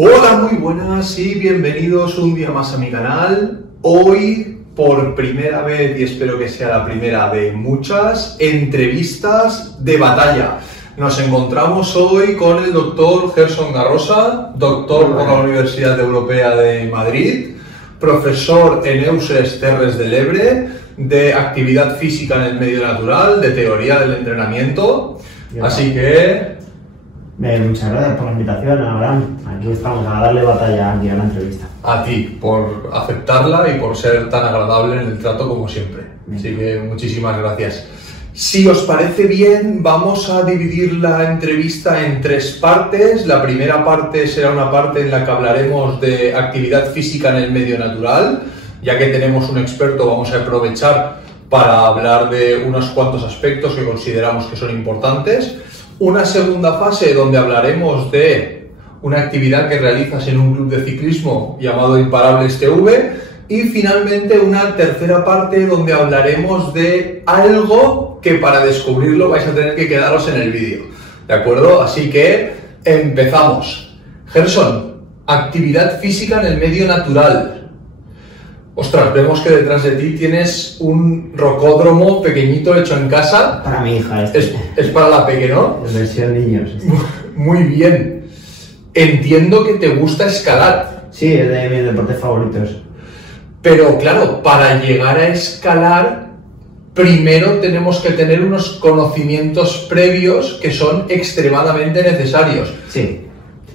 Hola, muy buenas y bienvenidos un día más a mi canal. Hoy, por primera vez, y espero que sea la primera de muchas, entrevistas de batalla. Nos encontramos hoy con el doctor Gerson Garrosa, doctor por la Universidad Europea de Madrid, profesor en EUSES Terres de l'Ebre, de actividad física en el medio natural, de teoría del entrenamiento. Así que... muchas gracias por la invitación, Abraham. Aquí estamos a darle batalla aquí a la entrevista. A ti, por aceptarla y por ser tan agradable en el trato como siempre. Bien. Así que muchísimas gracias. Si os parece bien, vamos a dividir la entrevista en tres partes. La primera parte será una parte en la que hablaremos de actividad física en el medio natural. Ya que tenemos un experto, vamos a aprovechar para hablar de unos cuantos aspectos que consideramos que son importantes. Una segunda fase donde hablaremos de una actividad que realizas en un club de ciclismo llamado Imparables TV, y finalmente una tercera parte donde hablaremos de algo que para descubrirlo vais a tener que quedaros en el vídeo, ¿de acuerdo? Así que empezamos. Gerson, actividad física en el medio natural. Ostras, vemos que detrás de ti tienes un rocódromo pequeñito hecho en casa. Para mi hija este. Es para la peque, ¿no? Es versión niños. Muy bien. Entiendo que te gusta escalar. Sí, es de mis deportes favoritos. Pero claro, para llegar a escalar, primero tenemos que tener unos conocimientos previos que son extremadamente necesarios. Sí.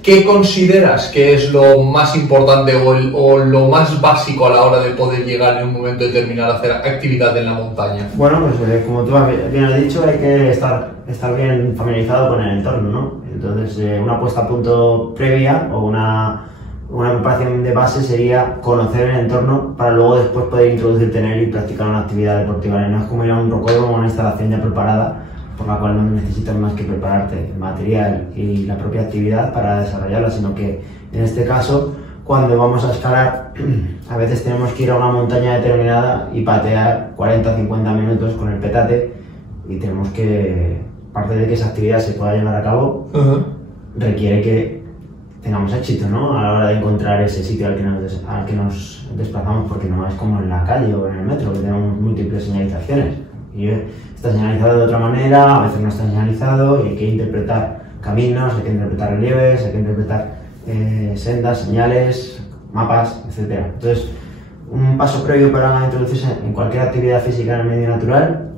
¿Qué consideras que es lo más importante o lo más básico a la hora de poder llegar en un momento determinado a hacer actividad en la montaña? Bueno, pues como tú bien has dicho, hay que estar bien familiarizado con el entorno, ¿no? Entonces, una puesta a punto previa o una preparación de base sería conocer el entorno para luego después poder introducirte en él y practicar una actividad deportiva. No es como ir a un rocódromo o una instalación ya preparada, por la cual no necesitas más que prepararte el material y la propia actividad para desarrollarla, sino que en este caso, cuando vamos a escalar, a veces tenemos que ir a una montaña determinada y patear 40-50 minutos con el petate, y tenemos que, aparte de que esa actividad se pueda llevar a cabo, requiere que tengamos éxito, ¿no? A la hora de encontrar ese sitio al que nos desplazamos, porque no es como en la calle o en el metro, que tenemos múltiples señalizaciones. Y está señalizado de otra manera, a veces no está señalizado, y hay que interpretar caminos, hay que interpretar relieves, hay que interpretar sendas, señales, mapas, etc. Entonces, un paso previo para introducirse en cualquier actividad física en el medio natural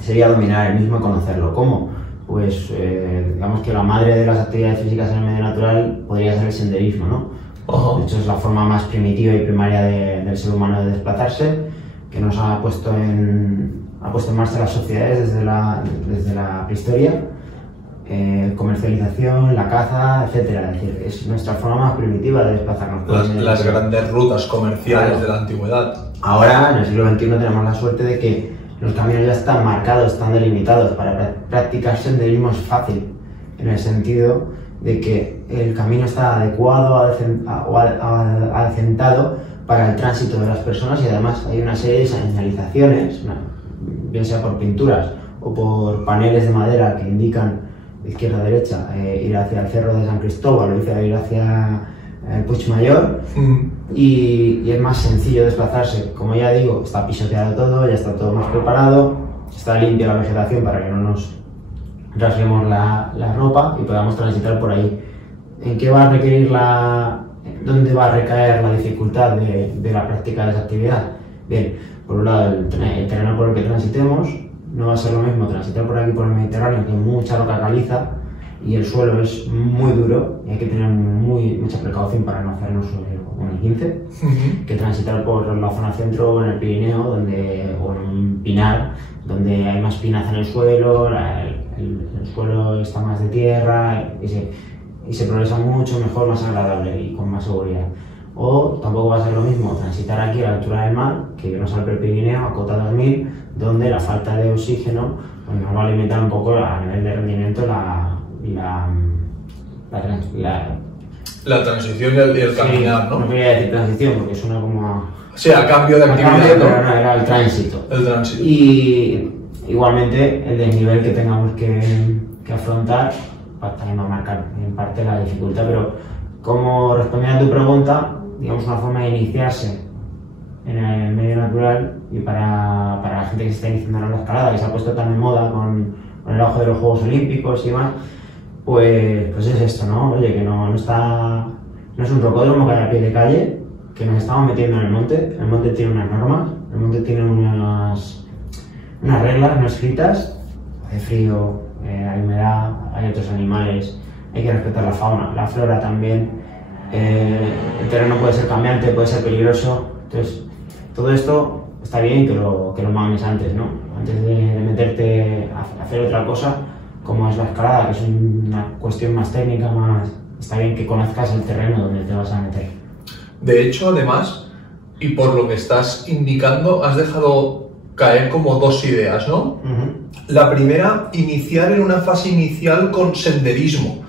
sería dominar el mismo y conocerlo. ¿Cómo? Pues digamos que la madre de las actividades físicas en el medio natural podría ser el senderismo, ¿no? De hecho, es la forma más primitiva y primaria del ser humano de desplazarse, que nos ha puesto en marcha las sociedades desde la prehistoria, comercialización, la caza, etc. Es decir, es nuestra forma más primitiva de desplazarnos. Las grandes rutas comerciales, claro, de la antigüedad. Ahora, en el siglo XXI, tenemos la suerte de que los caminos ya están marcados, están delimitados. Para practicar senderismo es fácil, en el sentido de que el camino está adecuado o adecentado para el tránsito de las personas, y además hay una serie de señalizaciones, bien sea por pinturas o por paneles de madera que indican de izquierda a derecha ir hacia el Cerro de San Cristóbal o ir hacia el Puigmayor, y es más sencillo desplazarse. Como ya digo, está pisoteado todo, ya está todo más preparado, está limpia la vegetación para que no nos rasguemos la ropa y podamos transitar por ahí. ¿En qué va a requerir dónde va a recaer la dificultad de la práctica de esa actividad? Bien, por un lado, el terreno por el que transitemos. No va a ser lo mismo transitar por aquí, por el Mediterráneo, que hay mucha roca caliza y el suelo es muy duro, y hay que tener mucha precaución para no hacernos un esguince, que transitar por la zona centro o en el Pirineo, o en un pinar, donde hay más pinaza en el suelo, el suelo está más de tierra y se progresa mucho mejor, más agradable y con más seguridad. O tampoco va a ser lo mismo transitar aquí a la altura del mar, que irnos al Prepirineo, a cota 2000, donde la falta de oxígeno pues nos va a limitar un poco a nivel de rendimiento la transición y el caminar, ¿no? No quería decir transición porque suena como o sea, cambio de actividad, pero no, era el tránsito. Y igualmente el desnivel que tengamos que afrontar también va a marcar en parte la dificultad, pero como respondiendo a tu pregunta, digamos una forma de iniciarse en el medio natural y para la gente que se está iniciando en la escalada, que se ha puesto tan de moda con el auge de los Juegos Olímpicos y demás, pues es esto, ¿no? Oye, que no es un rocódromo que hay a pie de calle, que nos estamos metiendo en el monte tiene unas normas, el monte tiene unas reglas no escritas, hace frío, hay humedad, hay otros animales, hay que respetar la fauna, la flora también, el terreno puede ser cambiante, puede ser peligroso, entonces todo esto está bien que lo mames antes, ¿no? Antes de meterte a hacer otra cosa, como es la escalada, que es una cuestión más técnica, está bien que conozcas el terreno donde te vas a meter. De hecho, además, y por lo que estás indicando, has dejado caer como dos ideas, ¿no? La primera, iniciar en una fase inicial con senderismo.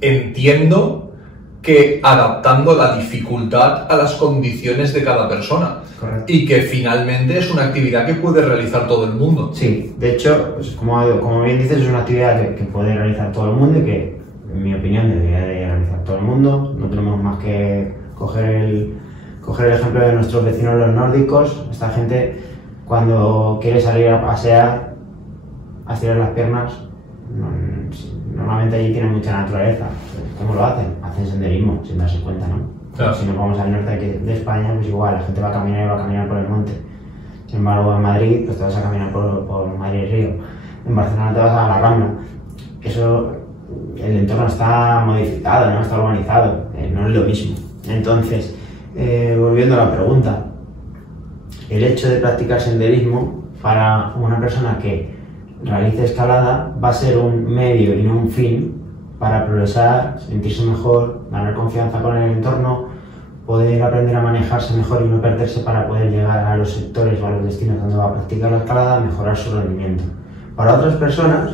Entiendo que adaptando la dificultad a las condiciones de cada persona. Correcto. Y que finalmente es una actividad que puede realizar todo el mundo. Sí, de hecho, pues, como bien dices, es una actividad que puede realizar todo el mundo y que, en mi opinión, debería de realizar todo el mundo. No tenemos más que coger el ejemplo de nuestros vecinos los nórdicos. Esta gente, cuando quiere salir a pasear, a estirar las piernas, normalmente allí tienen mucha naturaleza. ¿Cómo lo hacen? Hacen senderismo, sin darse cuenta, ¿no? Claro. Si nos vamos al norte de España, pues igual, la gente va a caminar por el monte. Sin embargo, en Madrid, pues te vas a caminar por Madrid Río. En Barcelona te vas a la Rambla. Eso, el entorno está modificado, ¿no? Está urbanizado, no es lo mismo. Entonces, volviendo a la pregunta, el hecho de practicar senderismo para una persona que realice escalada va a ser un medio y no un fin para progresar, sentirse mejor, ganar confianza con el entorno, poder aprender a manejarse mejor y no perderse para poder llegar a los sectores o a los destinos donde va a practicar la escalada, mejorar su rendimiento. Para otras personas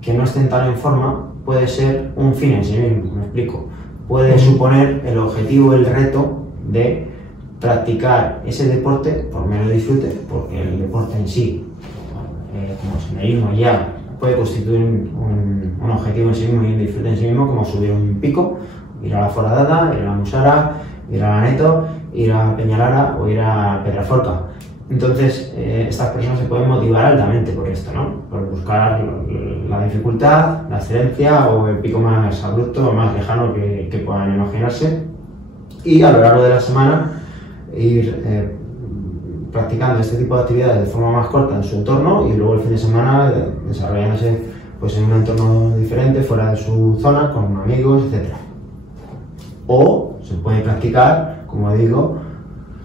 que no estén tan en forma, puede ser un fin en sí mismo, me explico. Puede suponer el objetivo, el reto de practicar ese deporte por mero disfrute, porque el deporte en sí, como senderismo, ya puede constituir un objetivo en sí mismo y un disfrute en sí mismo, como subir un pico, ir a la Foradada, ir a la Musara, ir a la Neto, ir a Peñalara o ir a Pedraforca. Entonces, estas personas se pueden motivar altamente por esto, ¿no? Por buscar la dificultad, la excelencia o el pico más abrupto o más lejano que puedan imaginarse. Y a lo largo de la semana ir practicando este tipo de actividades de forma más corta en su entorno y luego el fin de semana desarrollándose pues, en un entorno diferente, fuera de su zona, con amigos, etc. O se puede practicar, como digo,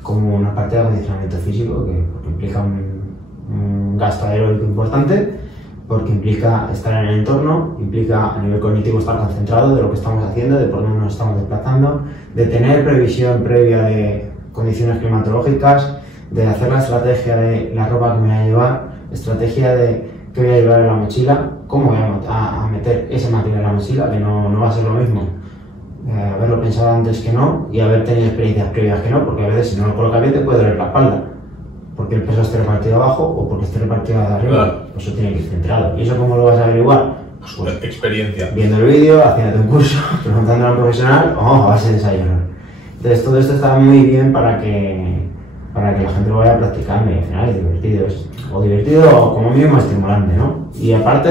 como una parte de acondicionamiento físico que implica un gasto aeróbico importante, porque implica estar en el entorno, implica a nivel cognitivo estar concentrado de lo que estamos haciendo, de por dónde nos estamos desplazando, de tener previsión previa de condiciones climatológicas, de hacer la estrategia de la ropa que me voy a llevar, estrategia de qué voy a llevar en la mochila, cómo voy a meter ese material en la mochila, que no va a ser lo mismo haberlo pensado antes que no y haber tenido experiencias previas que no, porque a veces si no lo colocas bien te puede doler la espalda, porque el peso esté repartido abajo o porque esté repartido de arriba. Claro. Pues eso tiene que ir centrado. ¿Y eso cómo lo vas a averiguar? Pues experiencia. Viendo el vídeo, haciéndote un curso, preguntándole a un profesional o a base de ensayo. Entonces todo esto está muy bien para que la gente lo vaya practicando y al final es divertido. O divertido o como mínimo estimulante, ¿no? Y aparte,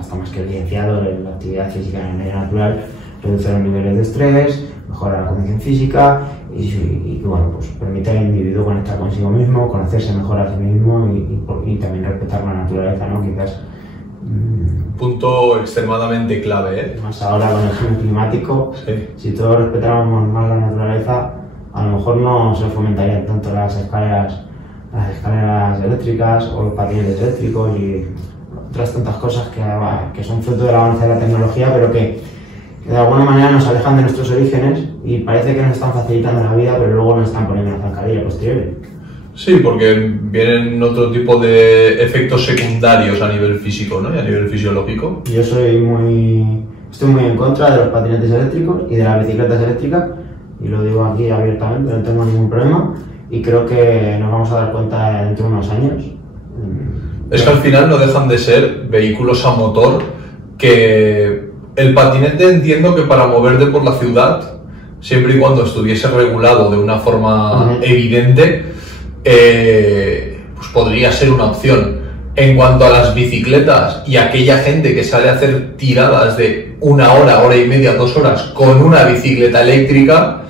está más que evidenciado la actividad física en el medio natural, reduce los niveles de estrés, mejora la condición física y bueno, pues permite al individuo conectar consigo mismo, conocerse mejor a sí mismo y también respetar la naturaleza, ¿no? Quizás. Punto extremadamente clave, ¿eh? Más ahora con el cambio climático, sí. Si todos respetáramos más la naturaleza, a lo mejor no se fomentarían tanto las escaleras eléctricas o los patines eléctricos y otras tantas cosas que son fruto del avance de la tecnología, pero que de alguna manera nos alejan de nuestros orígenes y parece que nos están facilitando la vida, pero luego nos están poniendo una zancadilla posterior. Sí, porque vienen otro tipo de efectos secundarios a nivel físico, ¿no? Y a nivel fisiológico. Yo estoy muy en contra de los patinetes eléctricos y de las bicicletas eléctricas, y lo digo aquí abiertamente, no tengo ningún problema, y creo que nos vamos a dar cuenta dentro de unos años. Es que al final no dejan de ser vehículos a motor que... El patinete entiendo que para moverte por la ciudad siempre y cuando estuviese regulado de una forma evidente, pues podría ser una opción. En cuanto a las bicicletas y aquella gente que sale a hacer tiradas de 1 hora, hora y media, 2 horas con una bicicleta eléctrica,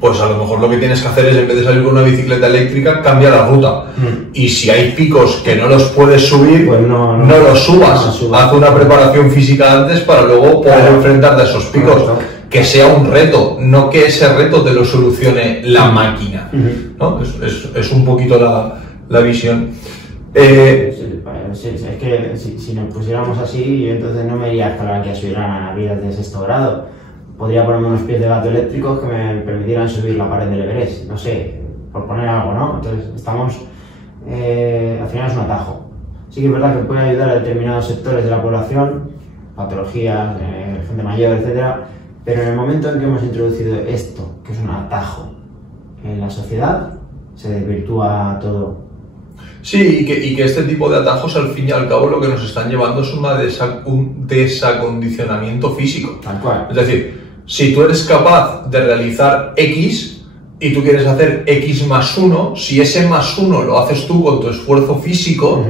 pues a lo mejor lo que tienes que hacer es, en vez de salir con una bicicleta eléctrica, cambiar la ruta. Y si hay picos que no los puedes subir, pues no los subas. Haz una preparación física antes para luego poder enfrentarte a esos picos. Que sea un reto, no que ese reto te lo solucione la máquina, ¿no? Es un poquito la visión. Es que si nos pusiéramos así, yo entonces no me iría a escalar aquí a subir a vidas de 6º grado. Podría ponerme unos pies de gato eléctricos que me permitieran subir la pared del Everest, no sé, por poner algo, ¿no? Entonces estamos, al final es un atajo. Sí que es verdad que puede ayudar a determinados sectores de la población, patologías, gente mayor, etcétera, pero en el momento en que hemos introducido esto, que es un atajo en la sociedad, se desvirtúa todo. Sí, y que este tipo de atajos, al fin y al cabo, lo que nos están llevando es un desacondicionamiento físico. Tal cual. Es decir, si tú eres capaz de realizar X y tú quieres hacer X más 1, si ese más 1 lo haces tú con tu esfuerzo físico,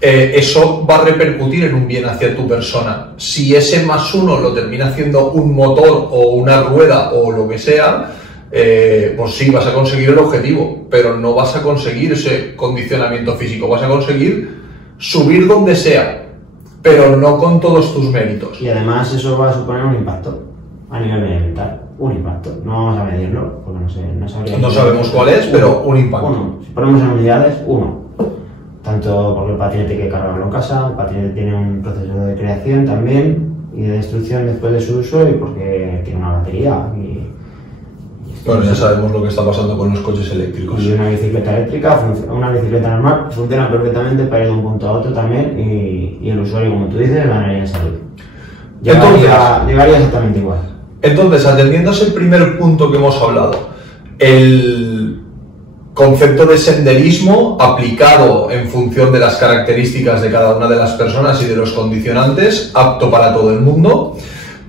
eso va a repercutir en un bien hacia tu persona. Si ese más 1 lo termina haciendo un motor o una rueda o lo que sea, pues sí, vas a conseguir el objetivo, pero no vas a conseguir ese condicionamiento físico, vas a conseguir subir donde sea, pero no con todos tus méritos. Y además eso va a suponer un impacto a nivel medioambiental, un impacto, no vamos a medirlo, porque no sabemos cuál es, pero un impacto. Uno. Si ponemos en unidades, 1. Tanto porque el patinete hay que cargarlo en casa, el patinete tiene un proceso de creación también y de destrucción después de su uso, y porque tiene una batería. Bueno, ya sabemos lo que está pasando con los coches eléctricos. Y una bicicleta eléctrica, una bicicleta normal, funciona perfectamente para ir de un punto a otro también, y el usuario, como tú dices, ganaría en salud. Llegaría exactamente igual. Entonces, atendiendo a ese primer punto que hemos hablado, el concepto de senderismo aplicado en función de las características de cada una de las personas y de los condicionantes, apto para todo el mundo,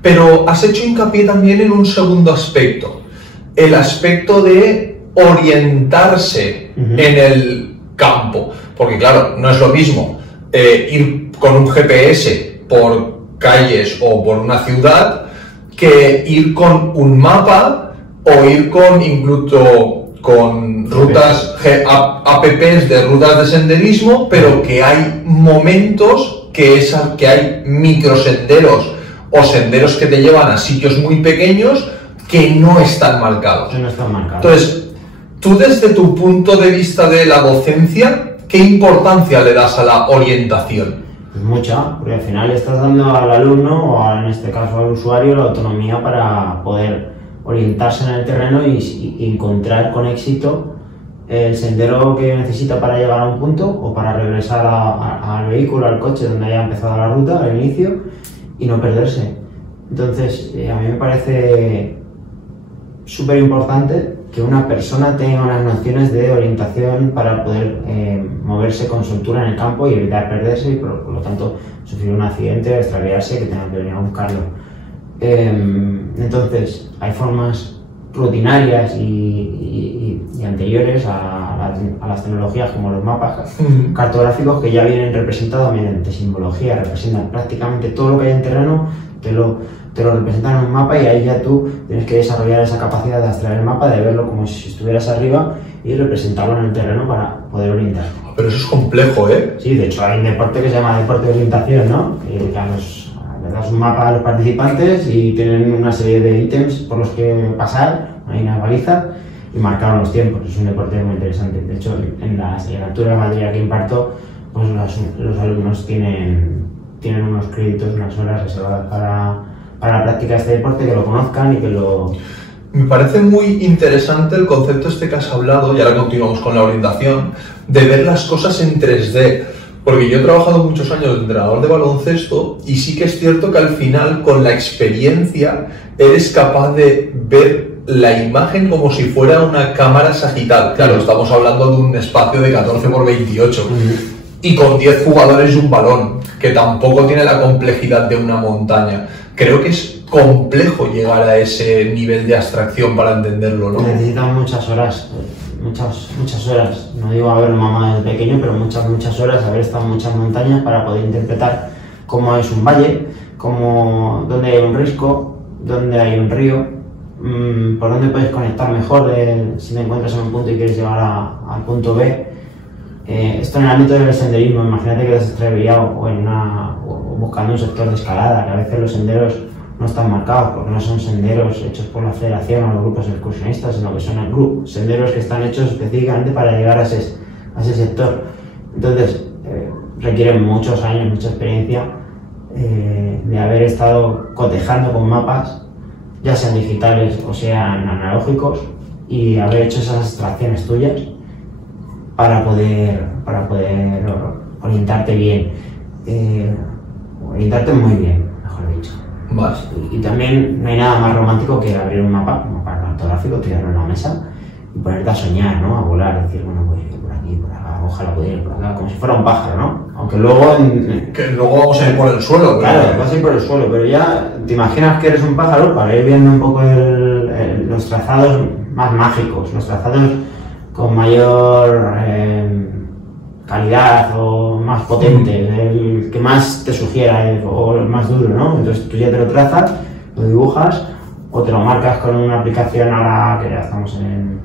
pero has hecho hincapié también en un segundo aspecto. El aspecto de orientarse en el campo, porque claro, no es lo mismo ir con un GPS por calles o por una ciudad que ir con un mapa o ir con incluso con rutas, apps de rutas de senderismo, pero que hay momentos que hay microsenderos o senderos que te llevan a sitios muy pequeños que no están marcados. Entonces, tú desde tu punto de vista de la docencia, ¿qué importancia le das a la orientación? Pues mucha, porque al final le estás dando al alumno, o en este caso al usuario, la autonomía para poder orientarse en el terreno y encontrar con éxito el sendero que necesita para llegar a un punto, o para regresar al vehículo, al coche donde haya empezado la ruta al inicio, y no perderse. Entonces, a mí me parece súper importante que una persona tenga unas nociones de orientación para poder moverse con soltura en el campo y evitar perderse y por lo tanto sufrir un accidente o extraviarse, que tengan que venir a buscarlo. Entonces, hay formas rutinarias y anteriores a las tecnologías, como los mapas cartográficos, que ya vienen representados mediante simbología, representan prácticamente todo lo que hay en terreno, te lo representan en un mapa, y ahí ya tú tienes que desarrollar esa capacidad de abstraer el mapa, de verlo como si estuvieras arriba y representarlo en el terreno para poder orientar. Pero eso es complejo, ¿eh? Sí, de hecho hay un deporte que se llama deporte de orientación, ¿no? Que le das un mapa a los participantes y tienen una serie de ítems por los que pasar, hay una baliza, y marcar los tiempos. Es un deporte muy interesante. De hecho, en la asignatura de materia que imparto, pues los alumnos tienen unos créditos, unas horas reservadas para la práctica de este deporte, que lo conozcan y que lo... Me parece muy interesante el concepto este que has hablado, y ahora continuamos con la orientación, de ver las cosas en 3D. Porque yo he trabajado muchos años de entrenador de baloncesto, y sí que es cierto que al final, con la experiencia, eres capaz de ver la imagen como si fuera una cámara sagital. Claro, estamos hablando de un espacio de 14 por 28 y con 10 jugadores y un balón, que tampoco tiene la complejidad de una montaña. creo que es complejo llegar a ese nivel de abstracción para entenderlo, ¿no? Necesitan muchas horas, muchas horas. No digo haber mamado desde pequeño, pero muchas horas, haber estado en muchas montañas para poder interpretar cómo es un valle, dónde hay un risco, dónde hay un río, por dónde puedes conectar mejor si te encuentras en un punto y quieres llegar al punto B. Esto en el ámbito del senderismo, imagínate que estás extraviado o buscando un sector de escalada, que a veces los senderos no están marcados porque no son senderos hechos por la federación o los grupos excursionistas, sino que son senderos que están hechos específicamente para llegar a ese sector. Entonces, requieren muchos años, mucha experiencia de haber estado cotejando con mapas, ya sean digitales o sean analógicos, y haber hecho esas abstracciones tuyas para poder orientarte bien, orientarte muy bien, mejor dicho. Vale. Y también no hay nada más romántico que abrir un mapa cartográfico, tirarlo en la mesa y ponerte a soñar, ¿no? A volar, decir, bueno, pues por aquí, por acá, ojalá pudiera ir por acá, como si fuera un pájaro, ¿no? Aunque luego... Que luego vamos a ir por el suelo. Claro, vas a ir por el suelo, pero ya te imaginas que eres un pájaro para ir viendo un poco los trazados más mágicos, los trazados con mayor calidad o más potente, el que más te sugiera o el más duro, ¿no? Entonces tú ya te lo trazas, lo dibujas o te lo marcas con una aplicación. Ahora que ya estamos en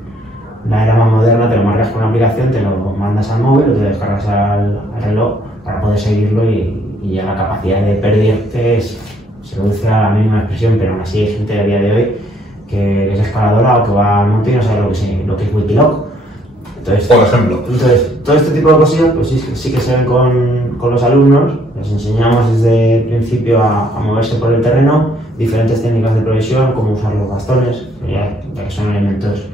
la era más moderna, te lo marcas con una aplicación, te lo mandas al móvil o te descargas al reloj para poder seguirlo, y ya la capacidad de perderte se reduce a la mínima expresión, pero aún así hay gente a día de hoy que es escaladora o que va al monte y no sabe lo que es Wikiloc. Entonces, por ejemplo. Entonces, todo este tipo de cosillas pues sí que se ven con los alumnos. Les enseñamos desde el principio a moverse por el terreno, diferentes técnicas de previsión, cómo usar los bastones, ya que son elementos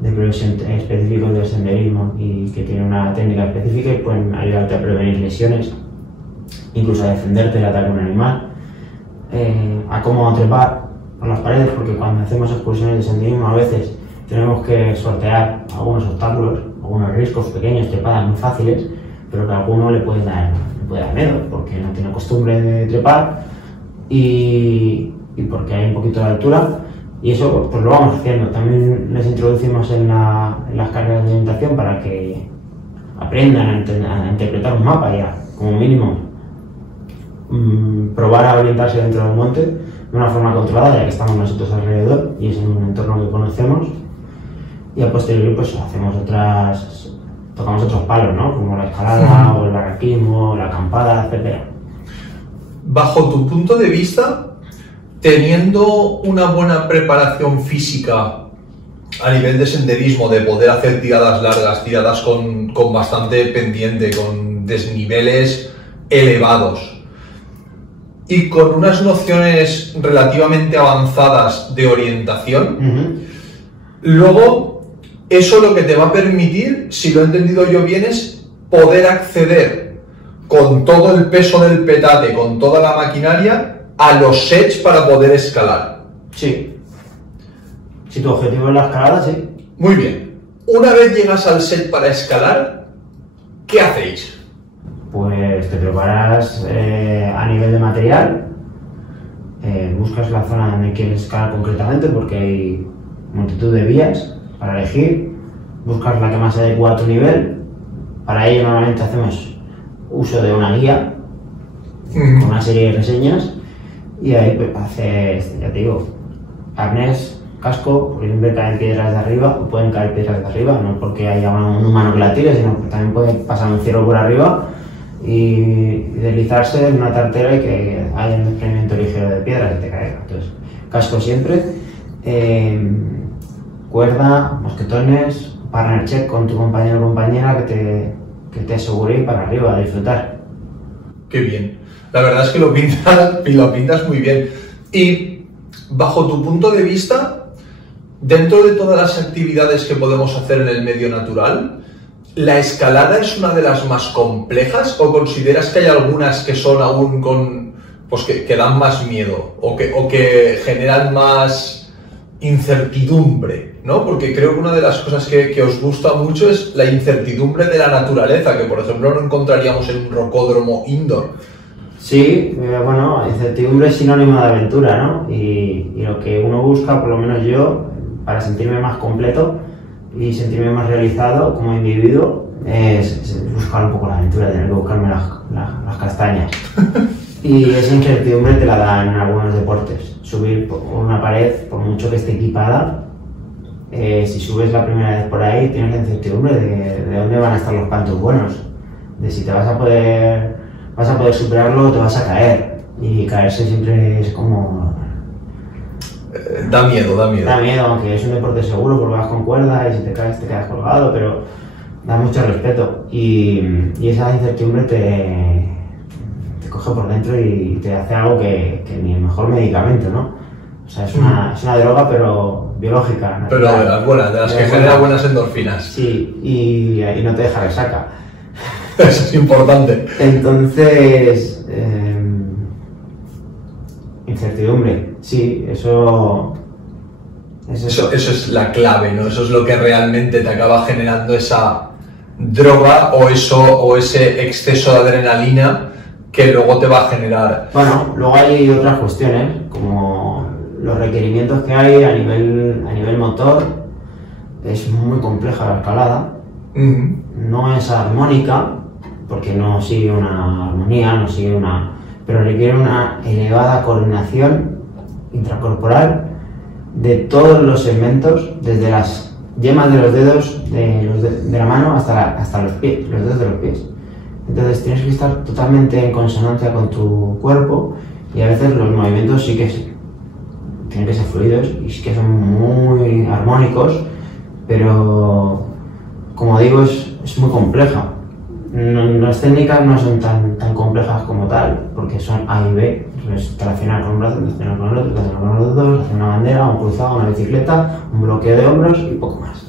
de previsión específicos del senderismo y que tienen una técnica específica y pueden ayudarte a prevenir lesiones, incluso a defenderte del ataque de un animal, a cómo trepar por las paredes, porque cuando hacemos excursiones de senderismo a veces tenemos que sortear algunos obstáculos, algunos riscos pequeños, trepadas muy fáciles, pero que a alguno le puede dar miedo porque no tiene costumbre de trepar y porque hay un poquito de altura, y eso pues lo vamos haciendo. También les introducimos en las cargas de orientación para que aprendan a interpretar un mapa y como mínimo probar a orientarse dentro del monte de una forma controlada, ya que estamos nosotros alrededor y es en un entorno que conocemos. Y a posteriori pues tocamos otros palos, ¿no? Como la escalada o el barranquismo, la acampada, etc. Bajo tu punto de vista, teniendo una buena preparación física a nivel de senderismo, de poder hacer tiradas largas, tiradas con bastante pendiente, con desniveles elevados y con unas nociones relativamente avanzadas de orientación, luego eso lo que te va a permitir, si lo he entendido yo bien, es poder acceder con todo el peso del petate, con toda la maquinaria, a los sets para poder escalar. Sí. Si tu objetivo es la escalada, sí. Muy bien. Una vez llegas al set para escalar, ¿qué hacéis? Pues te preparas a nivel de material, buscas la zona donde quieres escalar concretamente porque hay multitud de vías para elegir, buscas la que más se adecua a tu nivel. Para ello normalmente hacemos uso de una guía con una serie de reseñas y ahí pues haces, ya te digo, arnés, casco, porque siempre caen piedras de arriba, o pueden caer piedras de arriba, no porque haya un humano que la tire, sino porque también puede pasar un ciervo por arriba y deslizarse en una tartera y que haya un desprendimiento ligero de piedras y te caiga. Entonces, casco siempre, cuerda, mosquetones, partner check con tu compañero o compañera que te asegure ir para arriba a disfrutar. Qué bien. La verdad es que lo pintas muy bien. Y bajo tu punto de vista, dentro de todas las actividades que podemos hacer en el medio natural, ¿la escalada es una de las más complejas o consideras que hay algunas que son aún que dan más miedo o que generan más incertidumbre, ¿no? Porque creo que una de las cosas que os gusta mucho es la incertidumbre de la naturaleza, que por ejemplo no encontraríamos en un rocódromo indoor. Sí, bueno, incertidumbre es sinónimo de aventura, ¿no? Y lo que uno busca, por lo menos yo, para sentirme más completo y sentirme más realizado como individuo, es buscar un poco la aventura, tener que buscarme las castañas. Y esa incertidumbre te la dan en algunos deportes. Subir por una pared, por mucho que esté equipada, si subes la primera vez por ahí, tienes la incertidumbre de dónde van a estar los pantos buenos, de si te vas a poder superarlo o te vas a caer. Y caerse siempre es como... Da miedo. Da miedo, aunque es un deporte seguro porque vas con cuerda y si te caes te quedas colgado, pero da mucho respeto. Y esa incertidumbre te coge por dentro y te hace algo que ni el mejor medicamento, ¿no? O sea, es una droga, pero biológica. Pero de las buenas, de las que genera buenas endorfinas. Sí, y no te deja resaca. Eso es importante. Entonces, incertidumbre, sí, eso es la clave, ¿no? Eso es lo que realmente te acaba generando esa droga o ese exceso de adrenalina que luego te va a generar. Bueno, luego hay otras cuestiones, como los requerimientos que hay a nivel motor. Es muy compleja la escalada, no es armónica, porque no sigue una armonía, pero requiere una elevada coordinación intracorporal de todos los segmentos, desde las yemas de los dedos de la mano hasta los pies, los dedos de los pies. Entonces tienes que estar totalmente en consonancia con tu cuerpo y a veces los movimientos sí que tienen que ser fluidos y sí que son muy armónicos, pero como digo es muy compleja. Las técnicas no son tan complejas como tal, porque son A y B, traccionar con un brazo, traccionar con el otro, traccionar con los dos, hacer una bandera, un cruzado, una bicicleta, un bloqueo de hombros y poco más.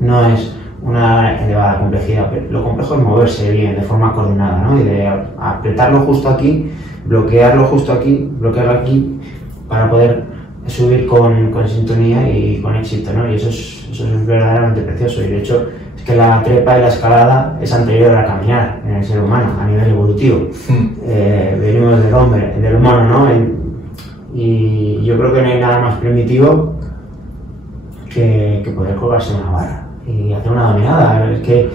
No es una elevada complejidad, pero lo complejo es moverse bien, de forma coordinada, ¿no? Y de apretarlo justo aquí, bloquearlo justo aquí, bloquearlo aquí, para poder subir con sintonía y con éxito, ¿no? Y eso es verdaderamente precioso, y de hecho es que la trepa y la escalada es anterior a caminar en el ser humano a nivel evolutivo. Venimos del mono, ¿no? Y yo creo que no hay nada más primitivo que poder colgarse una barra y hacer una dominada. Es que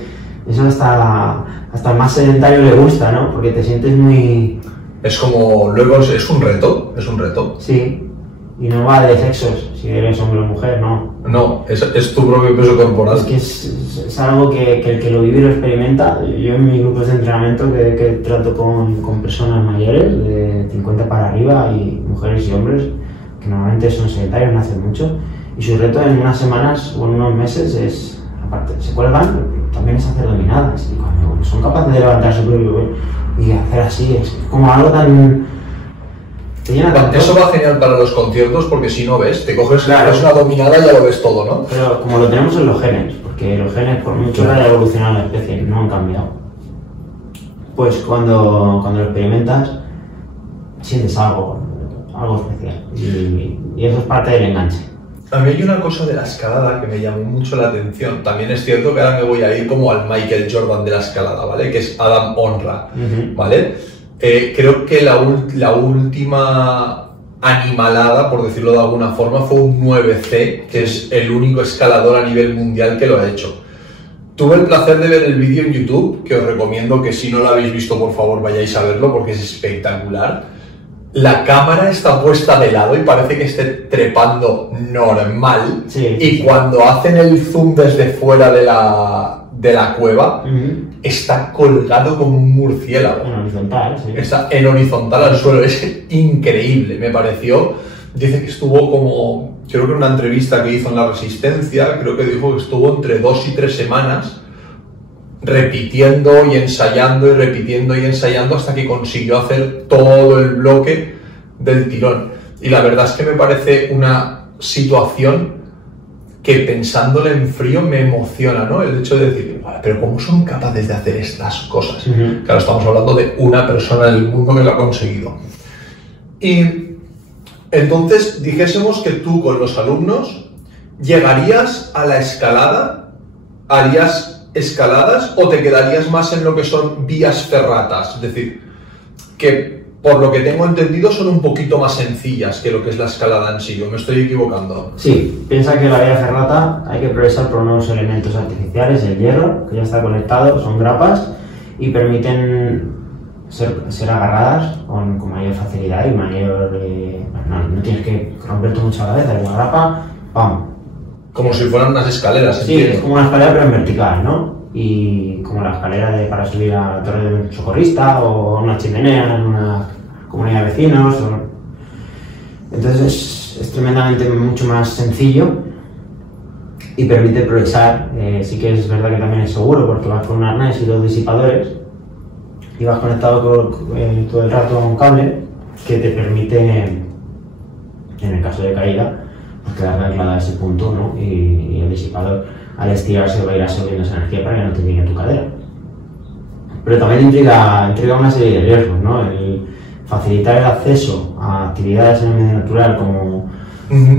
eso hasta el más sedentario le gusta, ¿no? Porque te sientes muy... Es como, luego es un reto. Sí, y no va de sexos, si eres hombre o mujer, no. No, es tu propio peso corporal. Es que es algo que el que lo vive y lo experimenta. Yo en mis grupos de entrenamiento que trato con personas mayores, de 50 para arriba, y mujeres y hombres, que normalmente son sedentarios, no hacen mucho, y su reto en unas semanas o en unos meses es, aparte, se cuelgan, también es hacer dominadas, y cuando son capaces de levantar su propio y hacer así, es como algo tan... Eso va genial para los conciertos, porque si no ves, te coges claro, una dominada y ya lo ves todo, ¿no? Pero como lo tenemos en los genes, porque los genes, por mucho que haya evolucionado la especie, no han cambiado, pues cuando lo experimentas, sientes algo especial, y eso es parte del enganche. A mí hay una cosa de la escalada que me llamó mucho la atención. También es cierto que ahora me voy a ir como al Michael Jordan de la escalada, ¿vale? Que es Adam Onra, ¿vale? Creo que la última animalada, por decirlo de alguna forma, fue un 9C, que es el único escalador a nivel mundial que lo ha hecho. Tuve el placer de ver el vídeo en YouTube, que os recomiendo que si no lo habéis visto, por favor, vayáis a verlo porque es espectacular. La cámara está puesta de lado y parece que esté trepando normal. Sí, y cuando hacen el zoom desde fuera de la cueva, está colgado como un murciélago. En horizontal, sí. Está en horizontal al suelo, es increíble, me pareció. Dice que estuvo como, creo que en una entrevista que hizo en La Resistencia, creo que dijo que estuvo entre 2 y 3 semanas repitiendo y ensayando y repitiendo y ensayando hasta que consiguió hacer todo el bloque del tirón. Y la verdad es que me parece una situación que, pensándole en frío, me emociona, ¿no? El hecho de decir, pero ¿cómo son capaces de hacer estas cosas? Claro, estamos hablando de una persona en el mundo que lo ha conseguido. Y entonces dijésemos que tú con los alumnos llegarías a la escalada, harías escaladas o te quedarías más en lo que son vías ferratas, es decir, que por lo que tengo entendido, son un poquito más sencillas que lo que es la escalada en sí, ¿o me estoy equivocando? Sí, piensa que la vía ferrata hay que progresar por unos elementos artificiales, el hierro, que ya está conectado, son grapas y permiten ser agarradas con mayor facilidad y mayor... no tienes que romperte mucho la cabeza, es una grapa, ¡pam! Como si fueran unas escaleras, sí, entiendo. es como una escalera pero en vertical, ¿no? Y como la escalera para subir a la torre de un socorrista o a una chimenea en una comunidad de vecinos. Entonces es tremendamente mucho más sencillo y permite progresar. Sí que es verdad que también es seguro porque vas con un arnés y dos disipadores y vas conectado todo el rato a un cable que te permite, en el caso de caída, pues quedar anclado a ese punto, ¿no? Y el disipador al estirarse va a ir absorbiendo esa energía para que no te llegue a tu cadera. Pero también intriga una serie de riesgos, ¿no? El facilitar el acceso a actividades en el medio natural como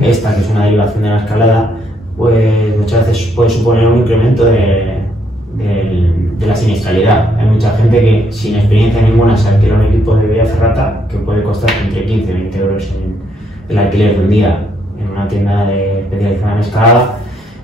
esta, que es una derivación de la escalada, pues muchas veces puede suponer un incremento de la siniestralidad. Hay mucha gente que sin experiencia ninguna se alquila un equipo de vía ferrata que puede costar entre 15 y 20 euros en el alquiler de un día en una tienda especializada en escalada.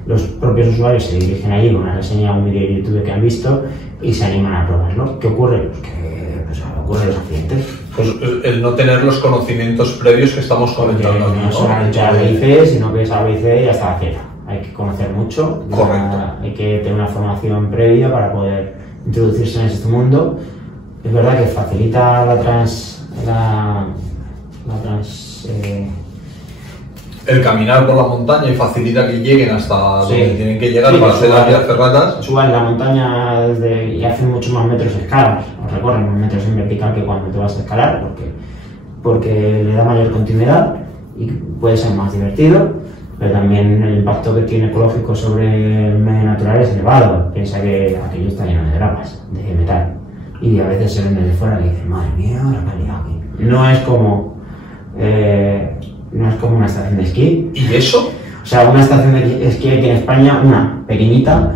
Los propios usuarios se dirigen allí con una reseña o un vídeo de YouTube que han visto y se animan a probarlo. ¿Qué ocurre? Pues que ocurren los accidentes. Pues el no tener los conocimientos previos que estamos comentando. Porque no solamente A, B y C, sino que es A, B y C y hasta la Z. Hay que conocer mucho. Correcto. Hay que tener una formación previa para poder introducirse en este mundo. Es verdad que facilita el caminar por la montaña y facilita que lleguen hasta sí, donde tienen que llegar sí, para hacer las vías ferratas. Suban la montaña y hacen muchos más metros escalas, o recorren más metros en vertical que cuando te vas a escalar, porque le da mayor continuidad y puede ser más divertido, pero también el impacto que tiene ecológico sobre el medio natural es elevado. Piensa que aquello está lleno de grapas, de metal, y a veces se ven desde fuera y dicen, madre mía, la calidad aquí. No es como una estación de esquí. ¿Y eso? O sea, una estación de esquí aquí en España, una pequeñita,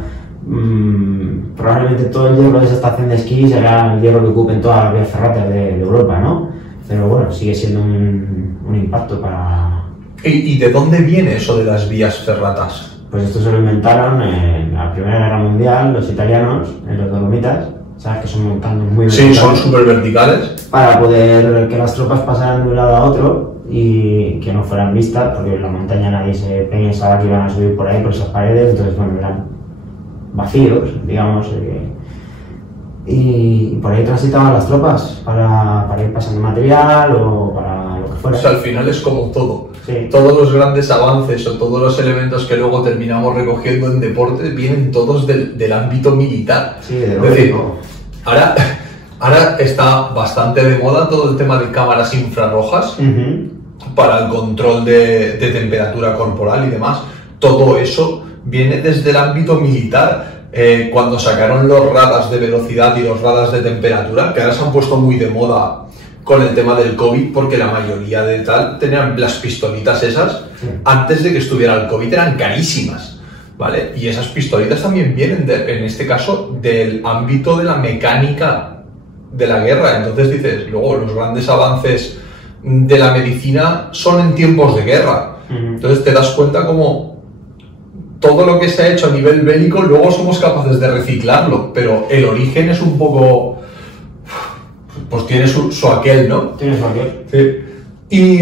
probablemente todo el hierro de esa estación de esquí será el hierro que ocupen todas las vías ferratas de Europa, ¿no? Pero bueno, sigue siendo un impacto para... ¿Y de dónde viene eso de las vías ferratas? Pues esto se lo inventaron en la Primera Guerra Mundial, los italianos, en los Dolomitas, ¿sabes? Que son montañas muy verticales. Sí, son súper verticales. Para poder que las tropas pasaran de un lado a otro y que no fueran vistas, porque en la montaña nadie se pensaba que iban a subir por ahí, por esas paredes, entonces bueno, eran vacíos, digamos, y por ahí transitaban las tropas para ir pasando material o para lo que fuera. O sea, al final es como todo. Sí. Todos los grandes avances o todos los elementos que luego terminamos recogiendo en deporte vienen todos del ámbito militar. Sí, de es lo decir, único. ahora está bastante de moda todo el tema de cámaras infrarrojas para el control de temperatura corporal y demás. Todo eso viene desde el ámbito militar. Cuando sacaron los radares de velocidad y los radares de temperatura, que ahora se han puesto muy de moda con el tema del COVID, porque la mayoría de tal tenían las pistolitas esas, antes de que estuviera el COVID eran carísimas, ¿vale? Y esas pistolitas también vienen, en este caso, del ámbito de la mecánica de la guerra. Entonces dices, luego los grandes avances de la medicina son en tiempos de guerra. Entonces te das cuenta como todo lo que se ha hecho a nivel bélico luego somos capaces de reciclarlo, pero el origen es un poco... pues tiene su aquel, ¿no? Tiene su aquel. Sí. Y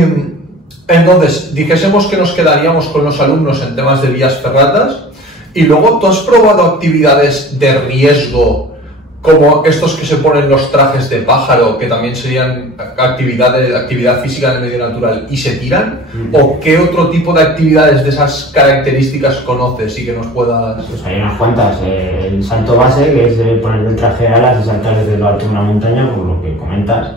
entonces, dijésemos que nos quedaríamos con los alumnos en temas de vías ferratas, y luego, ¿tú has probado actividades de riesgo como estos que se ponen los trajes de pájaro, que también serían actividad física en el medio natural, y se tiran? ¿O qué otro tipo de actividades de esas características conoces y que nos puedas...? Pues hay unas cuantas. El salto base, que es poner el traje de alas y saltar desde lo alto de una montaña, por lo que comentas,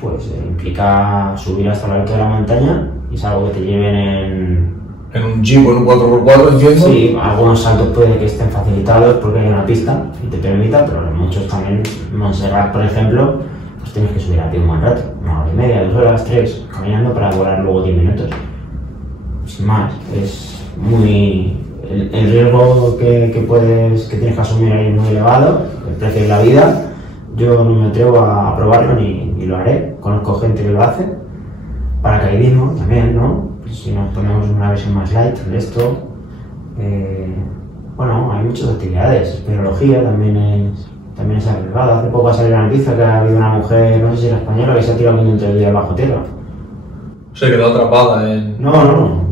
pues implica subir hasta lo alto de la montaña, y es algo que te lleven en un jeep o en un 4x4, entiendo. Sí, algunos saltos puede que estén facilitados porque hay una pista y te permita, pero muchos también, Montserrat, por ejemplo, pues tienes que subir a pie un buen rato, 1 hora y media, 2 horas, 3, caminando para volar luego 10 minutos. Sin más, es muy... El riesgo que tienes que asumir ahí es muy elevado, el precio de la vida. Yo no me atrevo a probarlo ni y lo haré. Conozco gente que lo hace. Paracaidismo también, ¿no? Pues si nos ponemos una versión más light de esto. Bueno, hay muchas actividades. Espeleología también es arriesgada. Hace poco ha salido la noticia que ha habido una mujer, no sé si era española, que se ha tirado 500 días bajo tierra. Se quedó atrapada en... No.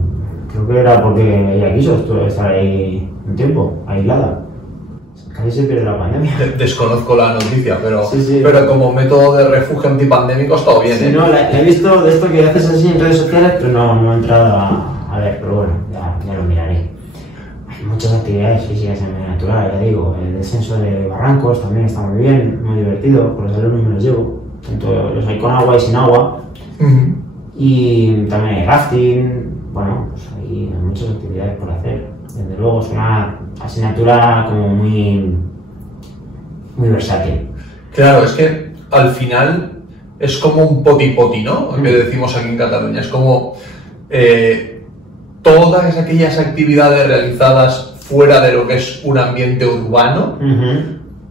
Creo que era porque ella quiso estar ahí un tiempo, aislada. Casi se pierde la pandemia. Desconozco la noticia, pero, sí. Pero como método de refugio antipandémico ha estado bien, Sí, no, la he visto de esto que haces así en redes sociales, pero no he entrado a ver, pero bueno, ya lo miraré. Hay muchas actividades físicas en medio natural, ya digo, el descenso de barrancos también está muy bien, muy divertido, por los alumnos me los llevo, tanto los hay con agua y sin agua, y también hay rafting, bueno, pues hay muchas actividades por hacer. Desde luego es una asignatura como muy versátil. Claro, es que al final es como un poti-poti, ¿no? Que decimos aquí en Cataluña. Es como todas aquellas actividades realizadas fuera de lo que es un ambiente urbano,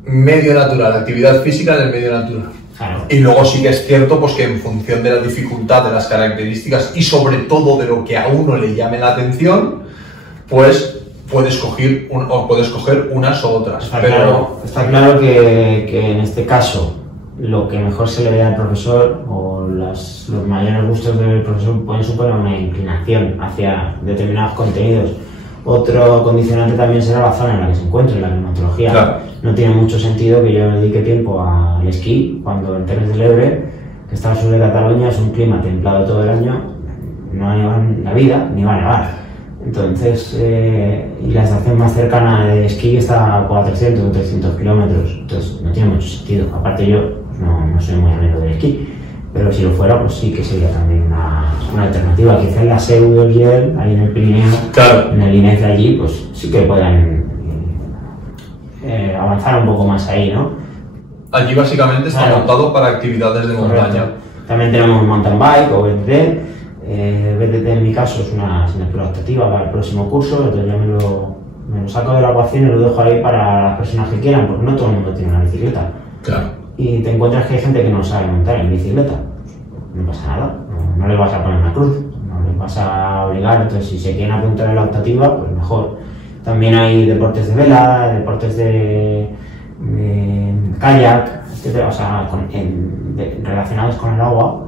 medio natural, actividad física en el medio natural. Claro. Y luego sí que es cierto pues, que en función de la dificultad, de las características y sobre todo de lo que a uno le llame la atención, pues puedes coger unas u otras. Está claro que en este caso lo que mejor se le ve al profesor o los mayores gustos del profesor pueden suponer una inclinación hacia determinados contenidos. Otro condicionante también será la zona en la que se encuentre, la climatología. Claro. No tiene mucho sentido que yo dedique tiempo al esquí cuando en Terres del Ebre, que está al sur de Cataluña, es un clima templado todo el año, no va a nevar en la vida, ni va a nevar. Entonces, y la estación más cercana de esquí está a 400 o 300 kilómetros, entonces no tiene mucho sentido. Aparte yo pues no soy muy amigo del esquí, pero si lo fuera, pues sí que sería también una alternativa. Quizás en la Seu d'Urgell, ahí en el Pirineo, claro, en el INEF de allí, pues sí que puedan avanzar un poco más ahí, ¿no? Allí básicamente está montado para actividades de montaña. También tenemos mountain bike o BTT. BTT en mi caso es una asignatura optativa para el próximo curso, entonces yo me lo saco de la ecuación y lo dejo ahí para las personas que quieran, porque no todo el mundo tiene una bicicleta. Claro. Y te encuentras que hay gente que no sabe montar en bicicleta. No pasa nada, no le vas a poner una cruz, no le vas a obligar, entonces si se quieren apuntar en la optativa, pues mejor. También hay deportes de vela, deportes de kayak, etcétera, o sea, relacionados con el agua.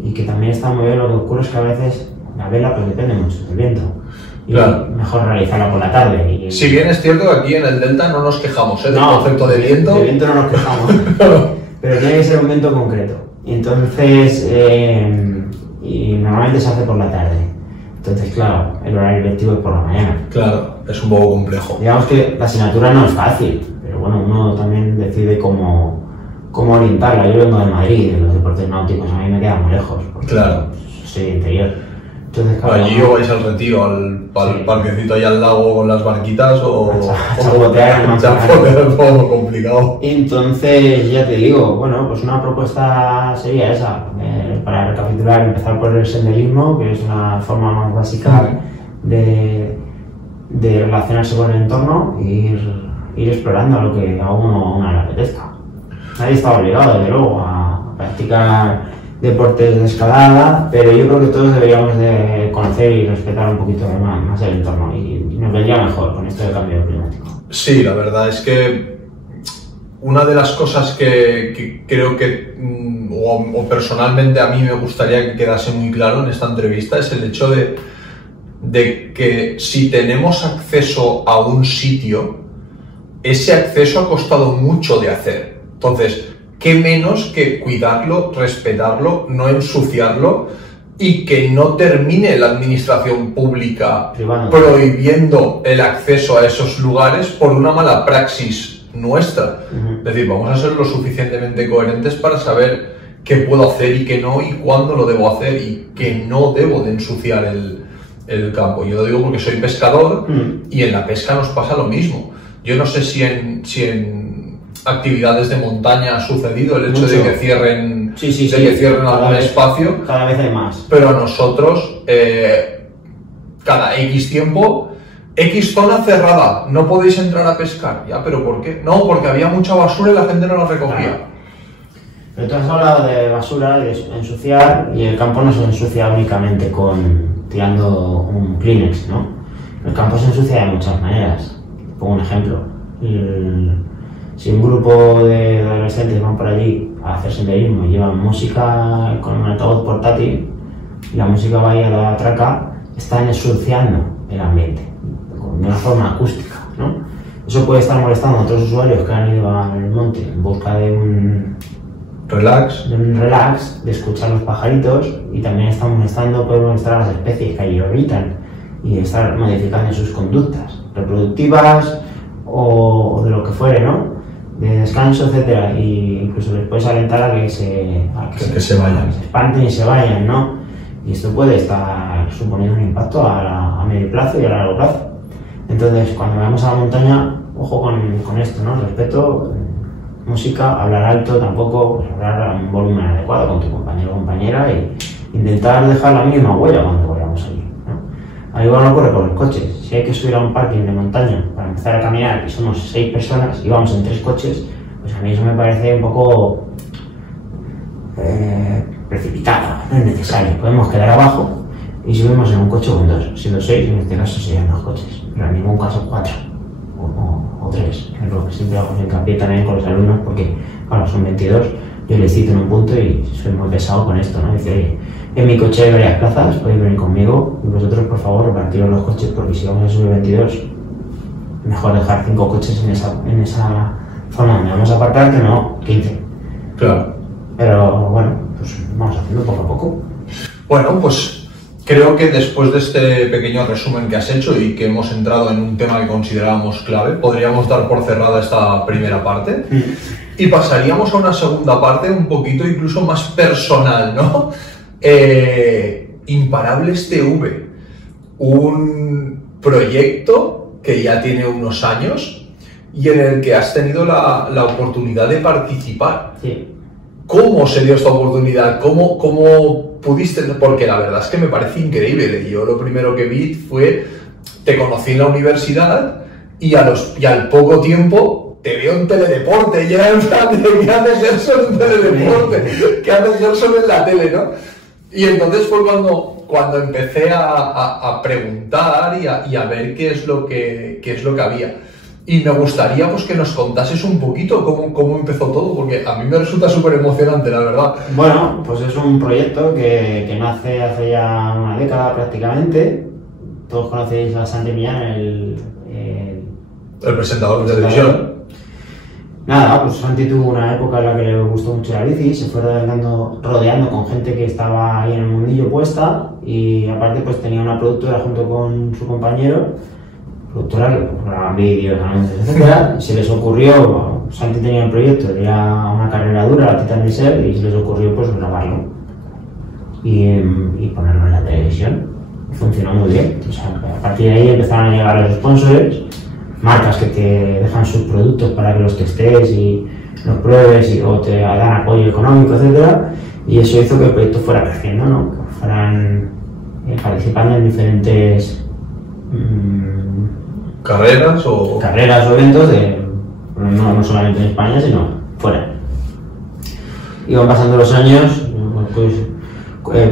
Y que también está muy bien. Lo que ocurre es que a veces la vela pues depende mucho del viento y claro, mejor realizarla por la tarde. Si bien es cierto que aquí en el Delta no nos quejamos del concepto de viento. De viento no nos quejamos, pero tiene que ser un viento concreto. Y entonces, y normalmente se hace por la tarde. Entonces, claro, el horario lectivo es por la mañana. Claro, es un poco complejo. Digamos que la asignatura no es fácil, pero bueno, uno también decide cómo orientarla. Yo vengo de Madrid, de los deportes náuticos, a mí me queda muy lejos, porque claro, soy interior. Entonces, claro, allí o vais al retiro, al parquecito allá al lago con las barquitas o chapotear es un poco complicado. Entonces, ya te digo, bueno, pues una propuesta sería esa, para recapitular, empezar por el senderismo, que es una forma más básica de relacionarse con el entorno e ir explorando lo que a uno le apetezca. Nadie está obligado, desde luego, a practicar deportes de escalada, pero yo creo que todos deberíamos de conocer y respetar un poquito más el entorno y nos vendría mejor con esto del cambio climático. Sí, la verdad es que una de las cosas que creo que, o personalmente a mí me gustaría que quedase muy claro en esta entrevista, es el hecho de que si tenemos acceso a un sitio, ese acceso ha costado mucho de hacer. Entonces, ¿qué menos que cuidarlo, respetarlo, no ensuciarlo y que no termine la administración pública prohibiendo el acceso a esos lugares por una mala praxis nuestra? Es decir, vamos a ser lo suficientemente coherentes para saber qué puedo hacer y qué no, y cuándo lo debo hacer y que no debo de ensuciar el campo. Yo lo digo porque soy pescador y en la pesca nos pasa lo mismo. Yo no sé si en actividades de montaña ha sucedido el hecho de que cierren, que cierren algún espacio. Cada vez hay más. Pero a nosotros, cada X tiempo, X zona cerrada, no podéis entrar a pescar. Ya, ¿pero por qué? No, porque había mucha basura y la gente no la recogía. Claro. Pero tú has hablado de basura y de ensuciar, y el campo no se ensucia únicamente tirando un Kleenex, ¿no? El campo se ensucia de muchas maneras. Pongo un ejemplo. Si un grupo de adolescentes van por allí a hacer senderismo y llevan música con un altavoz portátil, y la música va ahí a la traca, están ensuciando el ambiente de una forma acústica, ¿no? Eso puede estar molestando a otros usuarios que han ido al monte en busca de un relax, de escuchar los pajaritos, y también están molestando, puede molestar a las especies que allí orbitan y estar modificando sus conductas reproductivas o de lo que fuere, ¿no? De descanso, etcétera, y incluso les puedes alentar a que se vayan, que se espanten y se vayan, ¿no? Y esto puede estar suponiendo un impacto a medio plazo y a largo plazo. Entonces, cuando vayamos a la montaña, ojo con esto, ¿no? Respeto, música, hablar alto tampoco, pues hablar a un volumen adecuado con tu compañero o compañera y intentar dejar la mínima huella cuando vayamos allí, ¿no? Al igual ocurre con los coches. Si hay que subir a un parking de montaña para empezar a caminar y somos 6 personas y vamos en 3 coches, pues a mí eso me parece un poco precipitado, no es necesario. Podemos quedar abajo y subimos en un coche con 2, siendo 6, en este caso serían 2 coches, pero en ningún caso 4 o 3. Es lo que siempre hago hincapié también con los alumnos, porque ahora son 22, yo les cito en un punto y soy muy pesado con esto, ¿no? Dice, oye, en mi coche hay varias plazas, podéis venir conmigo y vosotros, por favor, repartiros los coches, porque si vamos a subir 22, mejor dejar 5 coches en esa zona donde vamos a aparcar que no 15. Claro. Pero bueno, pues vamos haciendo poco a poco. Bueno, pues creo que después de este pequeño resumen que has hecho y que hemos entrado en un tema que considerábamos clave, podríamos dar por cerrada esta primera parte y pasaríamos a una segunda parte un poquito incluso más personal, ¿no? Imparables TV, un proyecto que ya tiene unos años y en el que has tenido la oportunidad de participar. Sí. ¿Cómo se dio esta oportunidad? ¿Cómo pudiste? Porque la verdad es que me parece increíble. Yo lo primero que vi fue, te conocí en la universidad y al poco tiempo te veo en Teledeporte. Y era en plan, ¿qué haces Gerson en Teledeporte? ¿Qué haces Gerson en la tele, no? Y entonces fue cuando empecé a preguntar y a ver qué es lo que había. Y me gustaría pues que nos contases un poquito cómo empezó todo, porque a mí me resulta súper emocionante, la verdad. Bueno, pues es un proyecto que nace hace ya una década prácticamente. Todos conocéis a Santi Millán, el presentador de televisión. Nada, pues Santi tuvo una época en la que le gustó mucho la bici, se fue rodeando con gente que estaba ahí en el mundillo puesta, y aparte pues tenía una productora junto con su compañero, productora que grababan vídeos, anuncios, etc. Se les ocurrió, Santi tenía un proyecto, era una carrera dura, la Titan Diesel, y se les ocurrió pues grabarlo y ponerlo en la televisión. Funcionó muy bien. O sea, a partir de ahí empezaron a llegar los sponsors, marcas que te dejan sus productos para que los testes y los pruebes o te dan apoyo económico, etc. Y eso hizo que el proyecto fuera creciendo, ¿no? Que fueran participando en diferentes carreras o eventos, no solamente en España, sino fuera. Iban pasando los años, pues,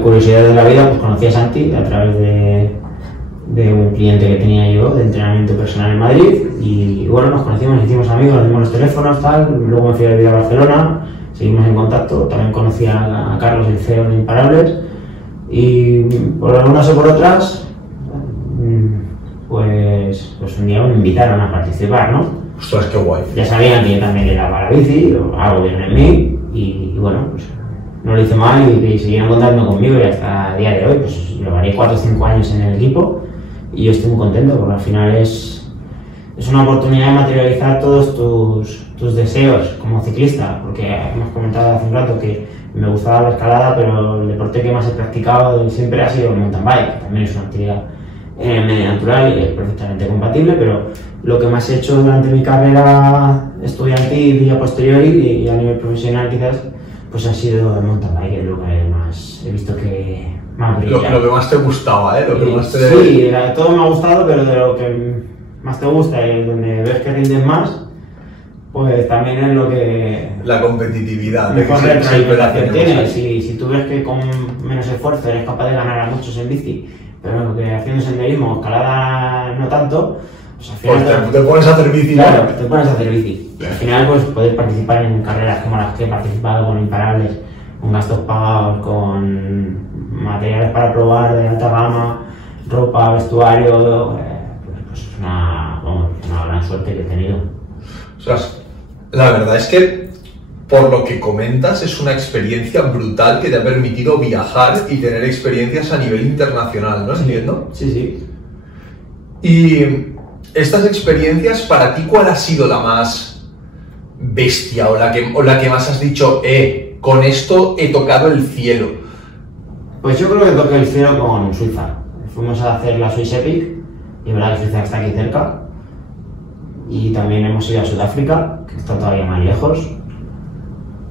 curiosidad de la vida, pues conocí a Santi a través de un cliente que tenía yo de entrenamiento personal en Madrid, y bueno, nos conocimos, nos hicimos amigos, nos dimos los teléfonos, tal. Luego me fui a vivir a Barcelona, seguimos en contacto. También conocí a Carlos, el CEO de Imparables, y por algunas o por otras pues un día me invitaron a participar, ¿no? Ostras, qué guay. Ya sabían que yo también era para bici, algo bien en mí, y bueno, pues no lo hice mal y siguieron contando conmigo, y hasta el día de hoy pues llevaré 4 o 5 años en el equipo, y yo estoy muy contento porque al final es una oportunidad de materializar todos tus deseos como ciclista, porque hemos comentado hace un rato que me gustaba la escalada, pero el deporte que más he practicado siempre ha sido el mountain bike, que también es una actividad medio natural y es perfectamente compatible, pero lo que más he hecho durante mi carrera estudiantil y a posteriori y a nivel profesional quizás, pues ha sido el mountain bike, es lo que más he visto que más brilla. Lo que más te gustaba, ¿eh? Sí, todo me ha gustado, pero de lo que más te gusta y donde ves que rindes más, Pues también es lo que... La competitividad. Mejor retroalimentación tiene. Si tú ves que con menos esfuerzo eres capaz de ganar a muchos en bici, pero que haciendo senderismo, escalada no tanto, pues al final... Pues te pones a hacer bici. Claro, te pones a hacer bici. Al final pues puedes participar en carreras como las que he participado con Imparables, con gastos pagados, con materiales para probar de alta gama, ropa, vestuario, pues es una gran suerte que he tenido. O sea, la verdad es que, por lo que comentas, es una experiencia brutal que te ha permitido viajar y tener experiencias a nivel internacional, ¿no? ¿Entiendo? Sí, sí. Y estas experiencias, para ti, ¿cuál ha sido la más bestia o la que más has dicho, con esto he tocado el cielo? Pues yo creo que toqué el cielo con Suiza. Fuimos a hacer la Swiss Epic, y es verdad que Suiza está aquí cerca. Y también hemos ido a Sudáfrica, que está todavía más lejos,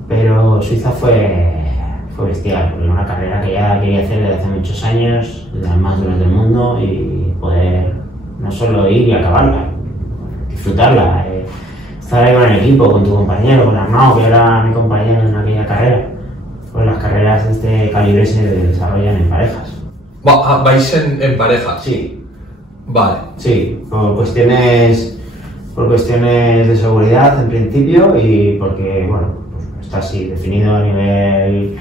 pero Suiza fue bestial, porque era una carrera que ya quería hacer desde hace muchos años, de las más duras del mundo, y poder no solo ir y acabarla, disfrutarla, estar ahí con el equipo, con tu compañero, con Arnau, que era mi compañero en aquella carrera. Pues las carreras de este calibre se desarrollan en parejas. ¿Vais en parejas? Sí. Vale. Sí, por cuestiones de seguridad en principio y porque, bueno, pues está así definido a nivel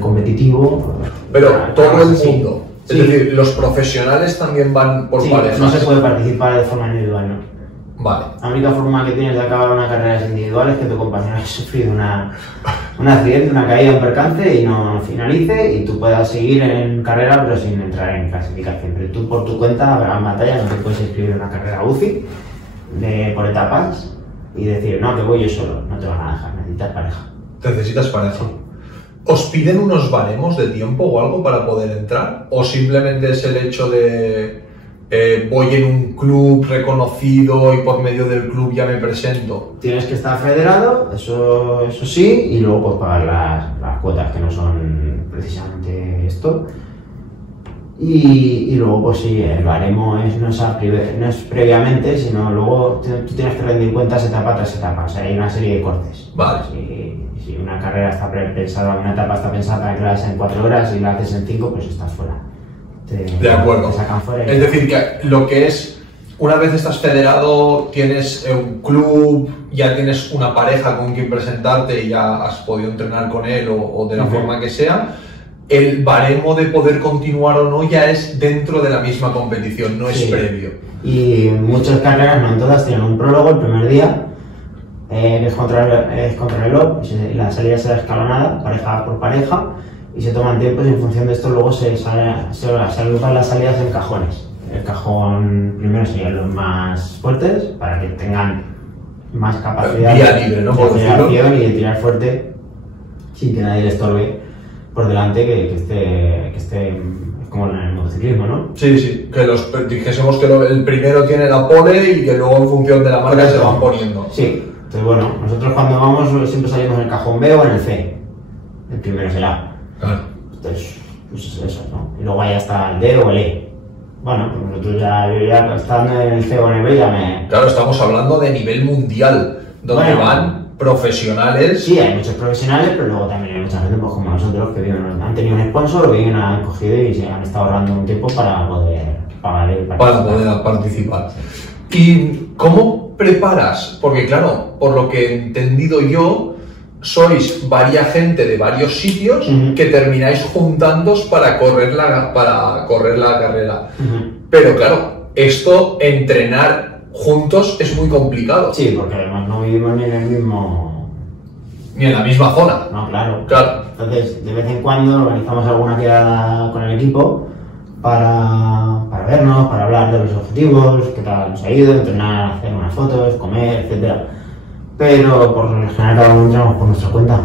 competitivo. Pero todo el mundo, sí. Es decir, los profesionales también van por parejas. No se puede participar de forma individual, ¿no? Vale. La única forma que tienes de acabar una carrera individual es que tu compañero haya sufrido un accidente, una caída, un percance y no finalice y tú puedas seguir en carrera pero sin entrar en clasificación. Pero tú por tu cuenta, en batalla, no te puedes inscribir en una carrera UCI por etapas y decir, no, que voy yo solo, no te van a dejar, necesitas pareja. Necesitas pareja. ¿Os piden unos baremos de tiempo o algo para poder entrar? ¿O simplemente es el hecho de voy en un club reconocido y por medio del club ya me presento? Tienes que estar federado, eso sí, y luego pues pagar las cuotas que no son precisamente esto. Y luego, pues sí, el baremo no es previamente, sino luego tú tienes que rendir cuentas etapa tras etapa, o sea, hay una serie de cortes. Vale. Si una carrera está pensada, una etapa está pensada para que la hagas en 4 horas y la haces en 5, pues estás fuera. De acuerdo. Te sacan fuera. Es decir, que lo que es, una vez estás federado, tienes un club, ya tienes una pareja con quien presentarte y ya has podido entrenar con él o de la forma que sea. El baremo de poder continuar o no ya es dentro de la misma competición, no es previo. Y muchas carreras, no en todas, tienen un prólogo el primer día, que es contrarreloj, y la salida será escalonada, pareja por pareja, y se toman tiempos y en función de esto luego se agrupan las salidas en cajones. El cajón primero serían los más fuertes, para que tengan más capacidad de aceleración y de tirar fuerte sin que nadie les estorbe por delante, que esté como en el motociclismo, ¿no? Sí, sí, que dijésemos que el primero tiene la pole y que luego en función de la marca se van poniendo. Sí, entonces bueno, nosotros cuando vamos siempre salimos en el cajón B o en el C, el primero es el A. Claro. Entonces, pues es eso, ¿no? Y luego ya está el D o el E. Bueno, pues nosotros yo ya estando en el C o en el B ya me... Claro, estamos hablando de nivel mundial, donde van profesionales. Sí, hay muchos profesionales, pero luego también hay mucha gente pues, como nosotros que han tenido un sponsor o bien han cogido y se han estado ahorrando un tiempo para poder pagar el para poder participar. ¿Y cómo preparas? Porque claro, por lo que he entendido yo, sois varias gente de varios sitios que termináis juntándoos para correr la carrera. Pero claro, esto, entrenar juntos es muy complicado. Sí, porque además no vivimos ni en el mismo... Ni en la misma zona. No, claro. Claro. Entonces, de vez en cuando organizamos alguna quedada con el equipo para vernos, para hablar de los objetivos, qué tal nos ha ido, entrenar, hacer unas fotos, comer, etc. Pero por lo general cada uno entramos por nuestra cuenta.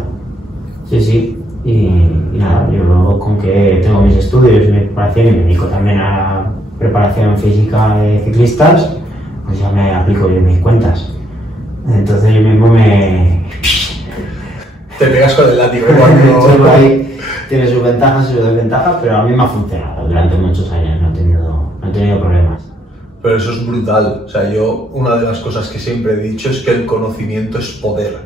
Sí, sí. Y nada, yo con que tengo mis estudios y mi preparación y me dedico también a preparación física de ciclistas, pues ya me aplico yo mis cuentas. Entonces yo mismo te pegas con el látigo cuando... ahí tiene sus ventajas y sus desventajas, pero a mí me ha funcionado durante muchos años, no he tenido problemas. Pero eso es brutal. O sea, yo, una de las cosas que siempre he dicho es que el conocimiento es poder.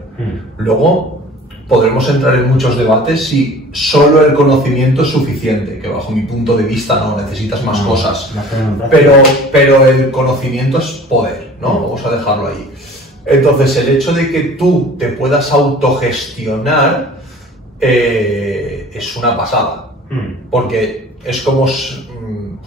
Luego, podremos entrar en muchos debates si solo el conocimiento es suficiente, que bajo mi punto de vista no, necesitas más cosas. Pero el conocimiento es poder, ¿no? Vamos a dejarlo ahí. Entonces, el hecho de que tú te puedas autogestionar es una pasada. Porque es como,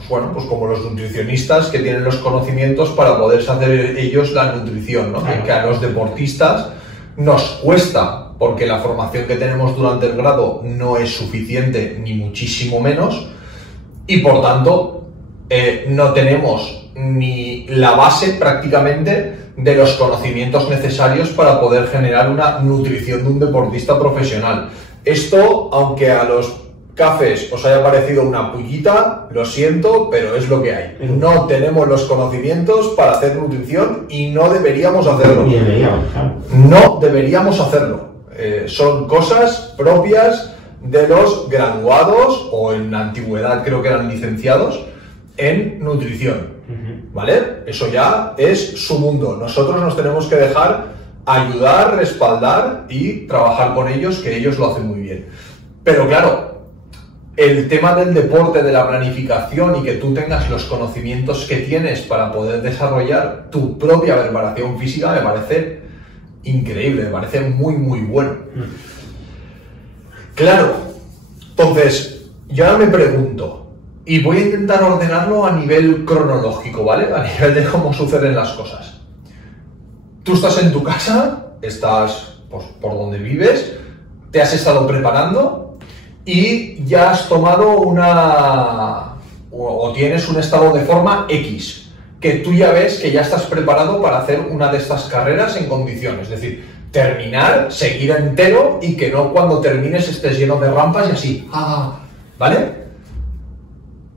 bueno, pues como los nutricionistas que tienen los conocimientos para poder hacer ellos la nutrición, ¿no? Que a los deportistas nos cuesta, porque la formación que tenemos durante el grado no es suficiente, ni muchísimo menos, y por tanto no tenemos ni la base prácticamente de los conocimientos necesarios para poder generar una nutrición de un deportista profesional. Esto, aunque a los cafés os haya parecido una pullita, lo siento, pero es lo que hay. No tenemos los conocimientos para hacer nutrición y no deberíamos hacerlo. No deberíamos hacerlo. Son cosas propias de los graduados, o en la antigüedad creo que eran licenciados, en nutrición. ¿Vale? Eso ya es su mundo. Nosotros nos tenemos que dejar ayudar, respaldar y trabajar con ellos, que ellos lo hacen muy bien. Pero claro, el tema del deporte, de la planificación y que tú tengas los conocimientos que tienes para poder desarrollar tu propia preparación física me parece increíble, me parece muy, muy bueno. Claro, entonces, yo ahora me pregunto, y voy a intentar ordenarlo a nivel cronológico, ¿vale? A nivel de cómo suceden las cosas. Tú estás en tu casa, estás pues, por donde vives, te has estado preparando y ya has tomado o tienes un estado de forma X, que tú ya ves que ya estás preparado para hacer una de estas carreras en condiciones, es decir, terminar, seguir entero y que no cuando termines estés lleno de rampas y así, ¿vale?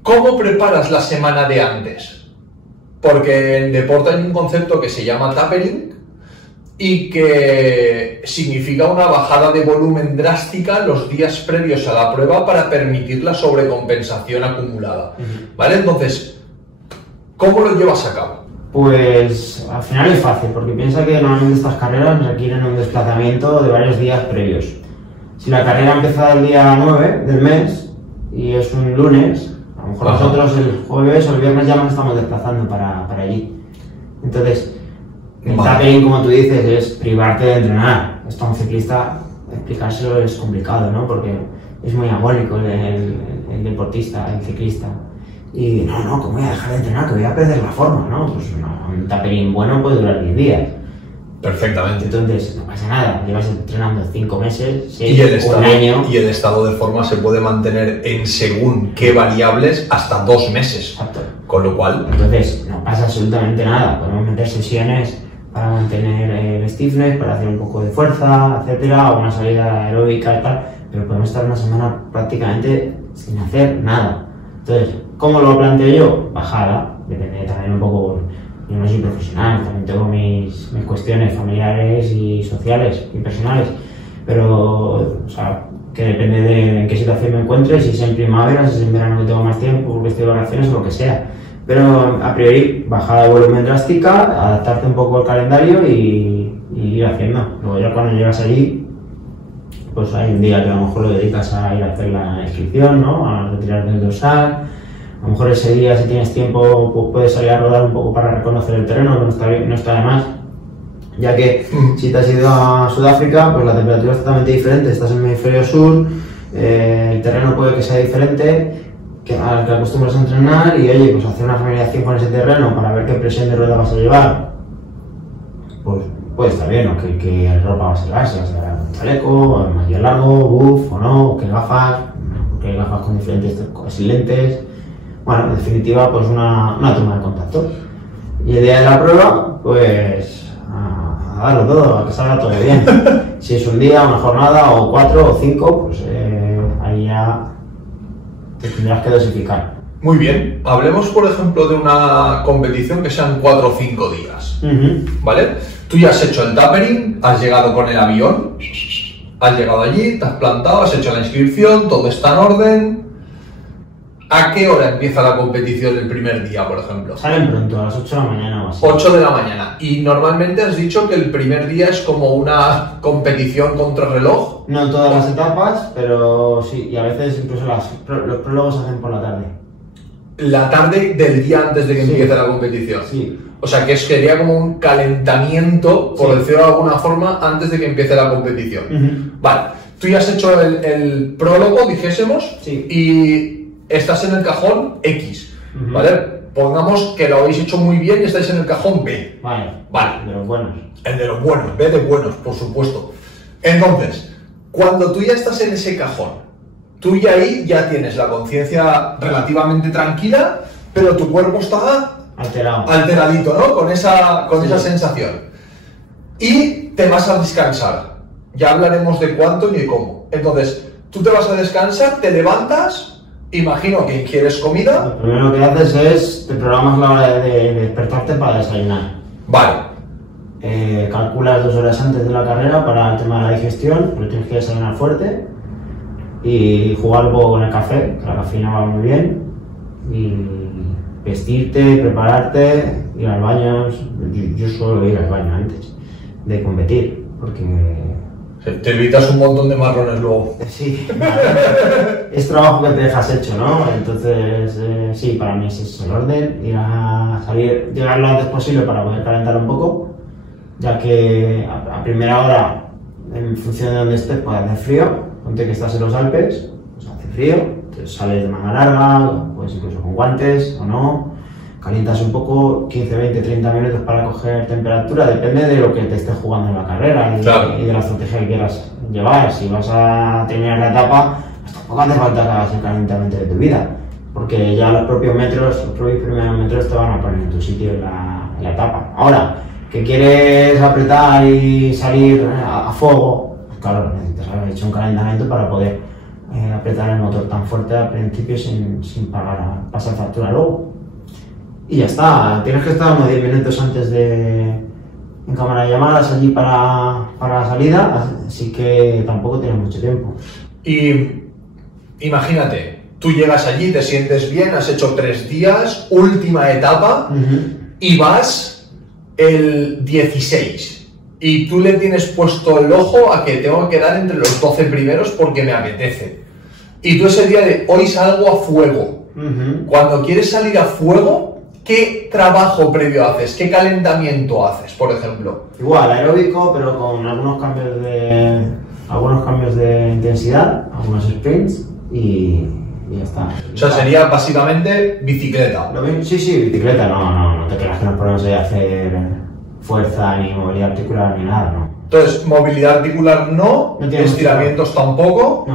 ¿Cómo preparas la semana de antes? Porque en deporte hay un concepto que se llama tapering y que significa una bajada de volumen drástica los días previos a la prueba para permitir la sobrecompensación acumulada. ¿Vale? Entonces, ¿cómo lo llevas a cabo? Pues al final es fácil, porque piensa que normalmente estas carreras requieren un desplazamiento de varios días previos. Si la carrera empieza el día 9 del mes y es un lunes, a lo mejor nosotros el jueves o el viernes ya nos estamos desplazando para allí. Entonces, el tapering, como tú dices, es privarte de entrenar. Esto a un ciclista, explicárselo es complicado, ¿no? Porque es muy agónico el deportista, el ciclista. Y no, ¿cómo voy a dejar de entrenar? Que voy a perder la forma, ¿no? Pues no, un tapering bueno puede durar 10 días. Perfectamente. Entonces, no pasa nada, llevas entrenando 5 meses, 6, un año. Y el estado de forma se puede mantener en según qué variables hasta 2 meses. Exacto. Con lo cual... Entonces, no pasa absolutamente nada. Podemos meter sesiones para mantener el stiffness, para hacer un poco de fuerza, etcétera, o una salida aeróbica y tal, pero podemos estar una semana prácticamente sin hacer nada. Entonces, ¿cómo lo planteo yo? Bajada, depende también un poco... Yo no soy profesional, también tengo mis cuestiones familiares y sociales y personales, pero o sea, que depende de en qué situación me encuentre, si es en primavera, si es en verano que tengo más tiempo, porque estoy de vacaciones o lo que sea. Pero a priori, bajada de volumen drástica, adaptarte un poco al calendario y ir haciendo. Luego ya cuando llegas allí, pues hay un día que a lo mejor lo dedicas a ir a hacer la inscripción, ¿no? A retirar del dorsal. A lo mejor ese día, si tienes tiempo, pues puedes salir a rodar un poco para reconocer el terreno, que no está de más. Ya que si te has ido a Sudáfrica, pues la temperatura es totalmente diferente, estás en el hemisferio sur, el terreno puede que sea diferente al que acostumbras a entrenar y oye, pues hacer una familiarización con ese terreno para ver qué presión de rueda vas a llevar, pues puede estar bien, o qué ropa vas a llevar, si vas a llevar un chaleco, maillot largo, buff o no, o qué gafas con diferentes lentes. Bueno, en definitiva, pues una toma de contacto. Y el día de la prueba, pues a darlo todo, a que salga todo bien. Si es un día, una jornada, o 4 o 5, pues ahí ya te tendrás que dosificar. Muy bien. Hablemos, por ejemplo, de una competición que sean 4 o 5 días. ¿Vale? Tú ya has hecho el tapering, has llegado con el avión, has llegado allí, te has plantado, has hecho la inscripción, todo está en orden. ¿A qué hora empieza la competición el primer día, por ejemplo? Salen pronto, a las 8 de la mañana o así. 8 de la mañana. Y normalmente has dicho que el primer día es como una competición contra reloj. No todas las etapas, pero sí, y a veces incluso los prólogos se hacen por la tarde. La tarde del día antes de que empiece la competición. Sí. O sea que sería como un calentamiento, por Sí. decirlo de alguna forma, antes de que empiece la competición. Vale, tú ya has hecho el prólogo, dijésemos, Sí. y estás en el cajón X, ¿vale? Pongamos que lo habéis hecho muy bien y estáis en el cajón B. Vale. Vale. De los buenos. El de los buenos, B de buenos, por supuesto. Entonces, cuando tú ya estás en ese cajón, tú ya ahí ya tienes la conciencia relativamente tranquila, pero tu cuerpo está alteradito, ¿no? Con esa sensación. Y te vas a descansar. Ya hablaremos de cuánto y de cómo. Entonces, tú te vas a descansar, te levantas, imagino que ingieres comida. Lo primero que haces es, te programas la hora de despertarte para desayunar. Vale. Calculas 2 horas antes de la carrera para el tema de la digestión, porque tienes que desayunar fuerte y jugar un poco con el café, que la cafeína va muy bien, y vestirte, prepararte, ir al baño. Yo suelo ir al baño antes de competir, porque te evitas un montón de marrones luego. sí, es trabajo que te dejas hecho, ¿no? Entonces, sí, para mí ese es el orden, ir a salir, llegar lo antes posible para poder calentar un poco, ya que a primera hora, en función de donde estés, puede hacer frío. Ponte que estás en los Alpes, pues hace frío, entonces sales de manga larga, pues incluso con guantes o no, calientas un poco, 15, 20, 30 minutos para coger temperatura, depende de lo que te estés jugando en la carrera y de la estrategia que quieras llevar. Si vas a terminar la etapa, pues tampoco hace falta que hagas el calentamiento de tu vida, porque ya los propios primeros metros te van a poner en tu sitio en la etapa. Ahora, que quieres apretar y salir a fuego, pues claro, necesitas haber hecho un calentamiento para poder apretar el motor tan fuerte al principio sin pasar factura luego. Y ya está, tienes que estar unos 10 minutos antes en cámara de llamadas allí para la salida, así que tampoco tienes mucho tiempo. Y imagínate, tú llegas allí, te sientes bien, has hecho 3 días, última etapa, y vas el 16. Y tú le tienes puesto el ojo a que tengo que quedar entre los 12 primeros porque me apetece. Y tú ese día de hoy salgo a fuego. Cuando quieres salir a fuego, ¿qué trabajo previo haces? ¿Qué calentamiento haces, por ejemplo? Igual, aeróbico, pero con algunos cambios de intensidad, algunos sprints y ya está. O sea, sería básicamente bicicleta. Sí, bicicleta, no te creas que nos ponemos a hacer fuerza ni movilidad articular ni nada, no. Entonces, movilidad articular no estiramientos tampoco.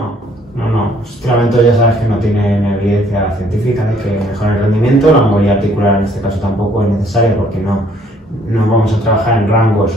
No, estiramiento ya sabes que no tiene evidencia científica de que mejore el rendimiento. La movilidad articular en este caso tampoco es necesaria porque no vamos a trabajar en rangos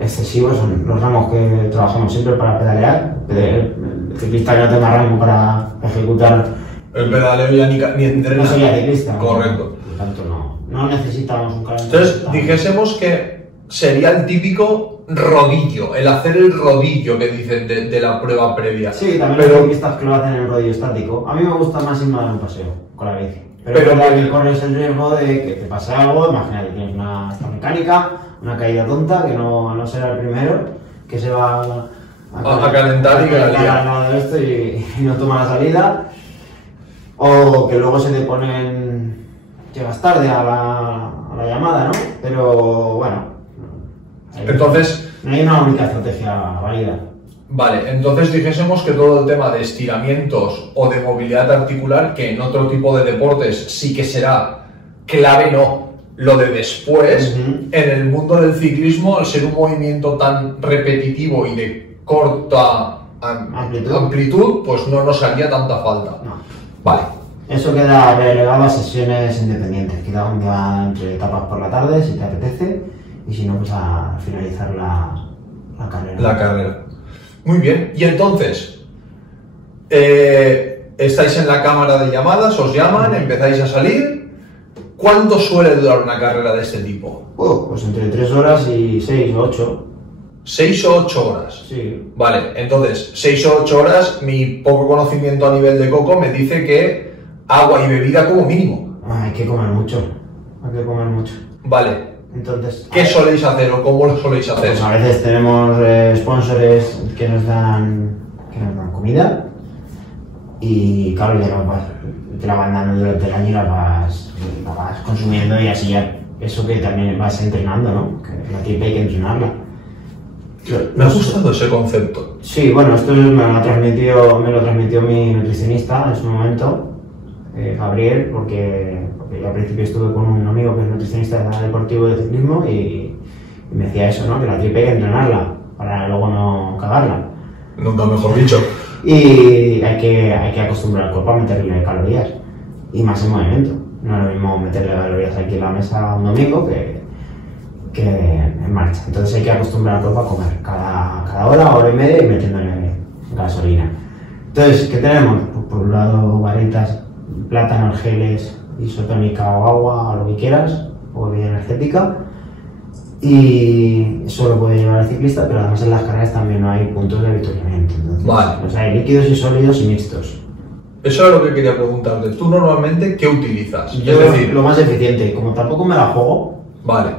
excesivos, son los rangos que trabajamos siempre para pedalear. El ciclista que no tenga rango para ejecutar el pedaleo ya ni entrena. No sería ciclista. Correcto. Por lo tanto, no necesitamos un calentamiento. Entonces, dijésemos que sería el típico rodillo, el hacer el rodillo que dicen de la prueba previa. Sí, también hay ciclistas que lo hacen en el rodillo estático. A mí me gusta más irme a dar un paseo con la bici. Pero que corres el riesgo de que te pase algo. Imagínate, tienes una mecánica, una caída tonta, que no será el primero, que se va a calentar y calentar al lado de esto y no toma la salida. O que luego se te ponen... llegas tarde a la llamada, ¿no? Pero bueno... Entonces... no hay una única estrategia válida. Vale, entonces dijésemos que todo el tema de estiramientos o de movilidad articular, que en otro tipo de deportes sí que será clave, no, lo de después, en el mundo del ciclismo, al ser un movimiento tan repetitivo y de corta amplitud, pues no nos haría tanta falta. No. Vale. Eso queda relegado a sesiones independientes, queda un día entre etapas por la tarde, si te apetece, y si no, pues a finalizar la carrera. La carrera. Muy bien, y entonces, estáis en la cámara de llamadas, os llaman, empezáis a salir. ¿Cuánto suele durar una carrera de este tipo? Pues entre 3 horas y 6 o 8. 6 o 8 horas. Sí. Vale, entonces, 6 o 8 horas, mi poco conocimiento a nivel de coco me dice que agua y bebida como mínimo. Hay que comer mucho, hay que comer mucho. Vale. Entonces, ¿Qué soléis hacer o cómo lo soléis hacer? pues a veces tenemos sponsors que nos dan comida y claro, ya te la van dando durante el año y la vas consumiendo y así ya, eso que también vas entrenando, ¿no? Que la tripa hay que entrenarla. Me ha gustado ese concepto. Sí, bueno, esto me lo transmitió mi nutricionista en su momento, Gabriel, porque yo al principio estuve con un amigo que es nutricionista deportivo de ciclismo y me decía eso, ¿no? Que la tripa hay que entrenarla para luego no cagarla. Nunca mejor dicho. Y hay que acostumbrar al cuerpo a meterle calorías y más en movimiento. No es lo mismo meterle calorías aquí en la mesa un domingo que en marcha. Entonces hay que acostumbrar al cuerpo a comer cada hora y media y metiéndole gasolina. Entonces, ¿qué tenemos? Pues por un lado, varitas, plátanos, geles, isotónica o agua, o lo que quieras, o bebida energética. Y eso lo puede llevar el ciclista, pero además en las carreras también no hay puntos de avituallamiento. Entonces, vale. Pues hay líquidos y sólidos y mixtos. Eso es lo que quería preguntarte. ¿Tú normalmente qué utilizas? Yo es decir, lo más eficiente, como tampoco me la juego, vale.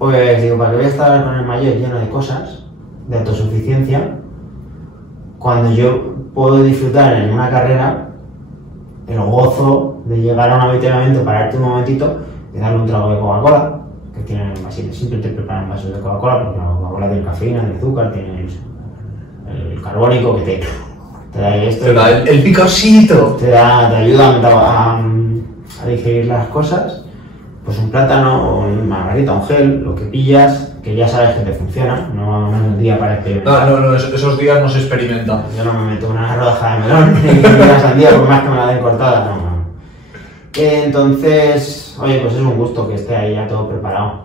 pues digo, ¿para qué voy a estar con el maillot lleno de cosas, de autosuficiencia, cuando yo puedo disfrutar en una carrera el gozo de llegar a un avituallamiento, pararte un momentito y darle un trago de Coca-Cola? Que tienen vasitos, siempre te preparan vasos de Coca-Cola porque la Coca-Cola tiene cafeína, tiene azúcar, tiene el carbónico que te da esto. Te da el picosito. Te ayuda a digerir las cosas. Pues un plátano, o una margarita, un gel, lo que pillas, que ya sabes que te funciona, no es un día para experimentar. No, esos días no se experimentan. Yo no me meto una rodaja de melón ni una sandía por más que me la den cortada, no. Entonces, oye, pues es un gusto que esté ahí ya todo preparado.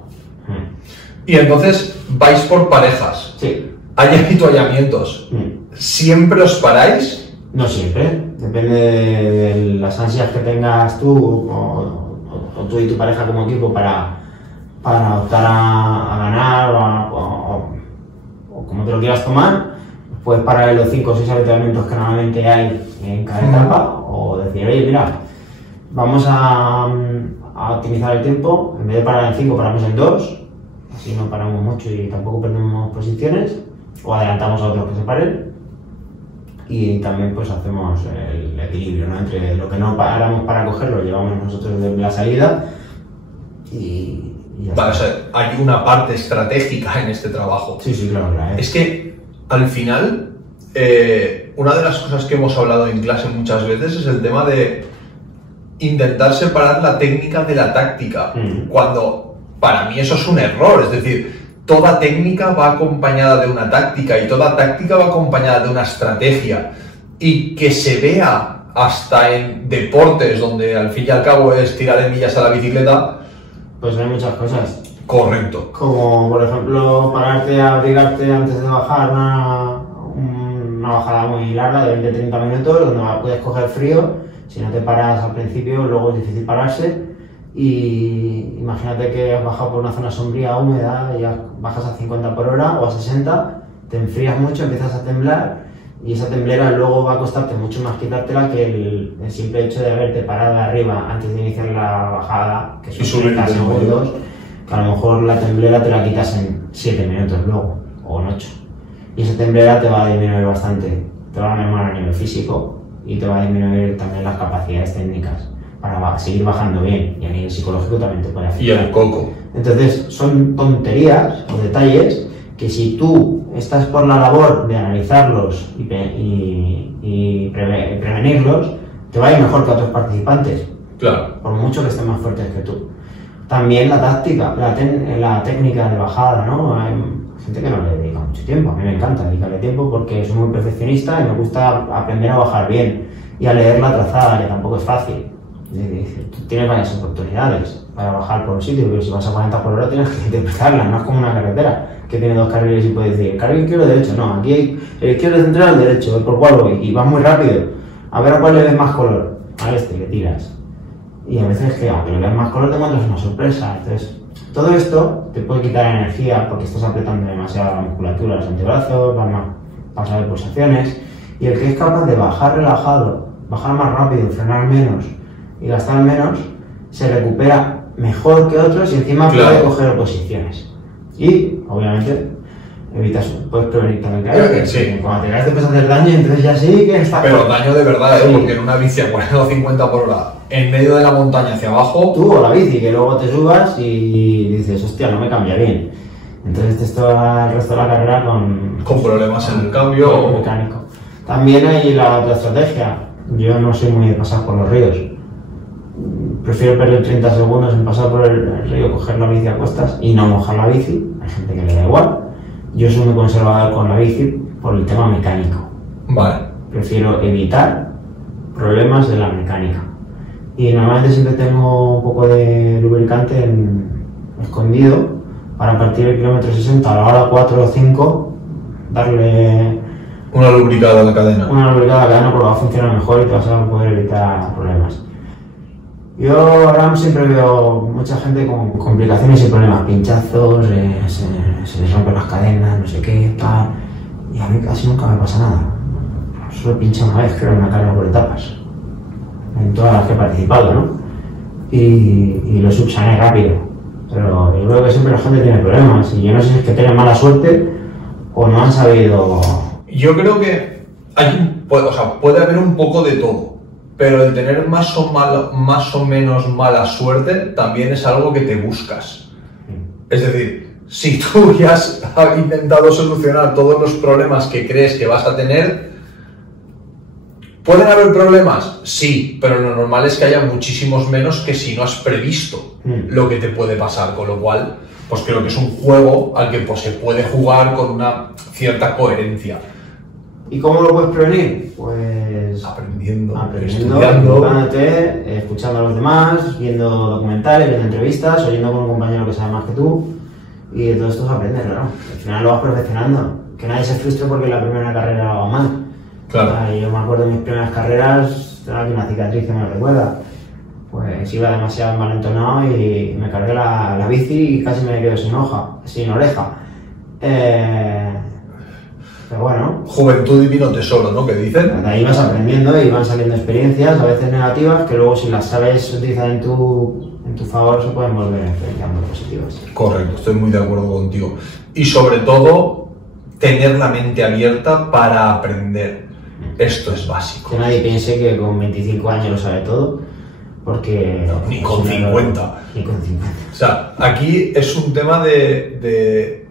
Y entonces vais por parejas. Sí. Hay avituallamientos. ¿Siempre os paráis? No siempre, depende de las ansias que tengas tú o tú y tu pareja como equipo para optar a ganar o como te lo quieras tomar. Puedes parar en los 5 o 6 avituallamientos que normalmente hay en cada etapa o decir, oye, mira, vamos a optimizar el tiempo, en vez de parar en 5 paramos en 2, así no paramos mucho y tampoco perdemos posiciones, o adelantamos a otros que se paren, y también pues hacemos el equilibrio, ¿no? Entre lo que no paramos para cogerlo, llevamos nosotros desde la salida y ya vale, está. o sea, hay una parte estratégica en este trabajo. Sí, claro, Es que al final, una de las cosas que hemos hablado en clase muchas veces es el tema de intentar separar la técnica de la táctica, cuando para mí eso es un error. Es decir, toda técnica va acompañada de una táctica y toda táctica va acompañada de una estrategia, y que se vea hasta en deportes donde al fin y al cabo es tirar de millas a la bicicleta. Pues hay muchas cosas. Correcto. Como por ejemplo pararte a abrigarte antes de bajar una bajada muy larga de 20-30 minutos donde puedes coger frío. Si no te paras al principio, luego es difícil pararse. Y imagínate que has bajado por una zona sombría, húmeda, y ya bajas a 50 por hora o a 60, te enfrías mucho, empiezas a temblar, y esa temblera luego va a costarte mucho más quitártela que el simple hecho de haberte parado arriba antes de iniciar la bajada, que son 30 segundos, que a lo mejor la temblera te la quitas en 7 minutos luego, o en 8. Y esa temblera te va a disminuir bastante, te va a mermar a nivel físico y te va a disminuir también las capacidades técnicas para seguir bajando bien, y a nivel psicológico también te puede afectar. Y el coco. Entonces son tonterías o detalles que si tú estás por la labor de analizarlos y prevenirlos, te va a ir mejor que a otros participantes. Claro. Por mucho que estén más fuertes que tú. También la táctica, la técnica de bajada, ¿no? Hay gente que no le dedica mucho tiempo. A mí me encanta dedicarle tiempo porque soy muy perfeccionista y me gusta aprender a bajar bien y a leer la trazada, que tampoco es fácil. Tú tienes varias oportunidades para bajar por un sitio, pero si vas a 40 por hora tienes que interpretarla, no es como una carretera que tiene 2 carriles y puedes decir, carril izquierdo, derecho, no, aquí hay el izquierdo central, el derecho, por cuál voy, y vas muy rápido, a ver a cuál le ves más color, a este le tiras. Y a veces que aunque le veas más color te encuentras una sorpresa. Entonces, todo esto te puede quitar energía porque estás apretando demasiado la musculatura, los antebrazos, vas a ver pulsaciones, y el que es capaz de bajar relajado, bajar más rápido, frenar menos, y gastar menos, se recupera mejor que otros y encima puede coger oposiciones. Y, obviamente, puedes prevenir también caer. Sí. Cuando te caes te puedes hacer daño, entonces ya sí que está. Pero daño de verdad, sí. Porque en una bici a 40 o 50 por hora, en medio de la montaña hacia abajo... Tú o la bici, que luego te subas y dices, hostia, no me cambia bien. Entonces te estás el resto de la carrera con problemas en el cambio mecánico. También hay la otra estrategia. Yo no soy muy de pasar por los ríos. Prefiero perder 30 segundos en pasar por el río, coger la bici a cuestas y no mojar la bici. Hay gente que le da igual. Yo soy muy conservador con la bici por el tema mecánico. Vale. Prefiero evitar problemas de la mecánica. Y normalmente siempre tengo un poco de lubricante escondido para a partir del kilómetro 60 a la hora 4 o 5 darle una lubricada a la cadena. Una lubricada a la cadena porque va a funcionar mejor y te vas a poder evitar problemas. Yo ahora siempre veo mucha gente con complicaciones y problemas, pinchazos, se les rompen las cadenas, no sé qué, tal. Y a mí casi nunca me pasa nada. Solo pinché una vez, creo, en una carrera por etapas. En todas las que he participado, ¿no? Y lo subsané rápido. Pero yo creo que siempre la gente tiene problemas. Y yo no sé si es que tienen mala suerte o no han sabido... Yo creo que puede haber un poco de todo. Pero el tener más o menos mala suerte también es algo que te buscas. Es decir, si tú ya has intentado solucionar todos los problemas que crees que vas a tener, ¿pueden haber problemas? Sí, pero lo normal es que haya muchísimos menos que si no has previsto lo que te puede pasar, con lo cual, pues creo que es un juego al que pues, se puede jugar con una cierta coherencia. ¿Y cómo lo puedes prevenir? Pues aprendiendo, estudiando, educándote, escuchando a los demás, viendo documentales, viendo entrevistas, oyendo con un compañero que sabe más que tú, y de todo esto es aprender, claro. Al final lo vas perfeccionando. Que nadie se frustre porque la primera carrera va mal. Claro. Yo me acuerdo de mis primeras carreras, tengo aquí una cicatriz que me recuerda. Pues iba demasiado envalentonado y me cargué la bici y casi me quedo sin oreja. Pero bueno. Juventud divino tesoro, ¿no? Que dicen. De ahí vas aprendiendo y van saliendo experiencias, a veces negativas, que luego si las sabes utilizar en tu favor se pueden volver experiencias muy positivas. Correcto, estoy muy de acuerdo contigo. Y sobre todo, tener la mente abierta para aprender. Esto es básico. Que nadie piense que con 25 años lo sabe todo, porque... No, ni con 50. Ni con 50. O sea, aquí es un tema de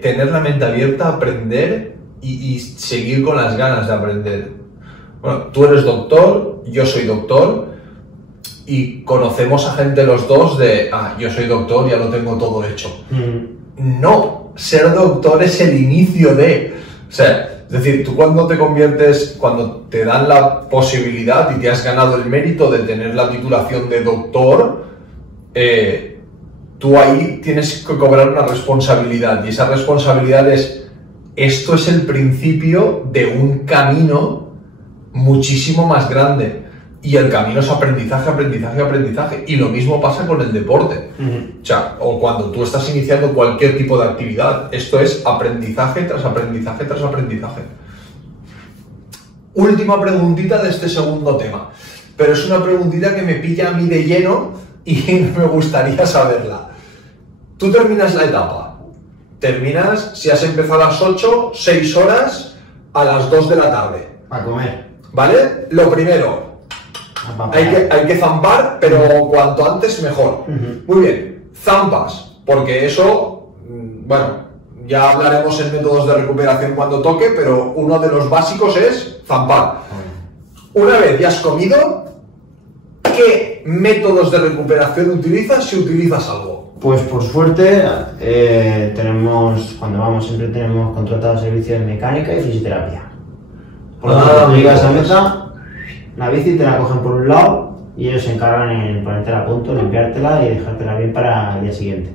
tener la mente abierta, aprender y seguir con las ganas de aprender. Bueno, tú eres doctor, yo soy doctor y conocemos a gente los dos yo soy doctor, ya lo tengo todo hecho. No, ser doctor es el inicio de... O sea, es decir, tú cuando te dan la posibilidad y te has ganado el mérito de tener la titulación de doctor, tú ahí tienes que cobrar una responsabilidad y esa responsabilidad esto es el principio de un camino muchísimo más grande y el camino es aprendizaje, aprendizaje, aprendizaje y lo mismo pasa con el deporte. O sea, o cuando tú estás iniciando cualquier tipo de actividad, esto es aprendizaje tras aprendizaje tras aprendizaje. Última preguntita de este segundo tema, pero es una preguntita que me pilla a mí de lleno y me gustaría saberla. Tú terminas la etapa, si has empezado a las 8, 6 horas a las 2 de la tarde. Para comer. ¿Vale? Lo primero, hay que zampar, pero cuanto antes mejor. Muy bien, zampas, porque eso, bueno, ya hablaremos en métodos de recuperación cuando toque, pero uno de los básicos es zampar. Una vez ya has comido, ¿qué métodos de recuperación utilizas si utilizas algo? Pues por suerte, cuando vamos siempre tenemos contratado servicios de mecánica y fisioterapia. Por lo tanto, tú llegas a mesa, la bici te la cogen por un lado y ellos se encargan en ponértela a punto, limpiártela y dejártela bien para el día siguiente.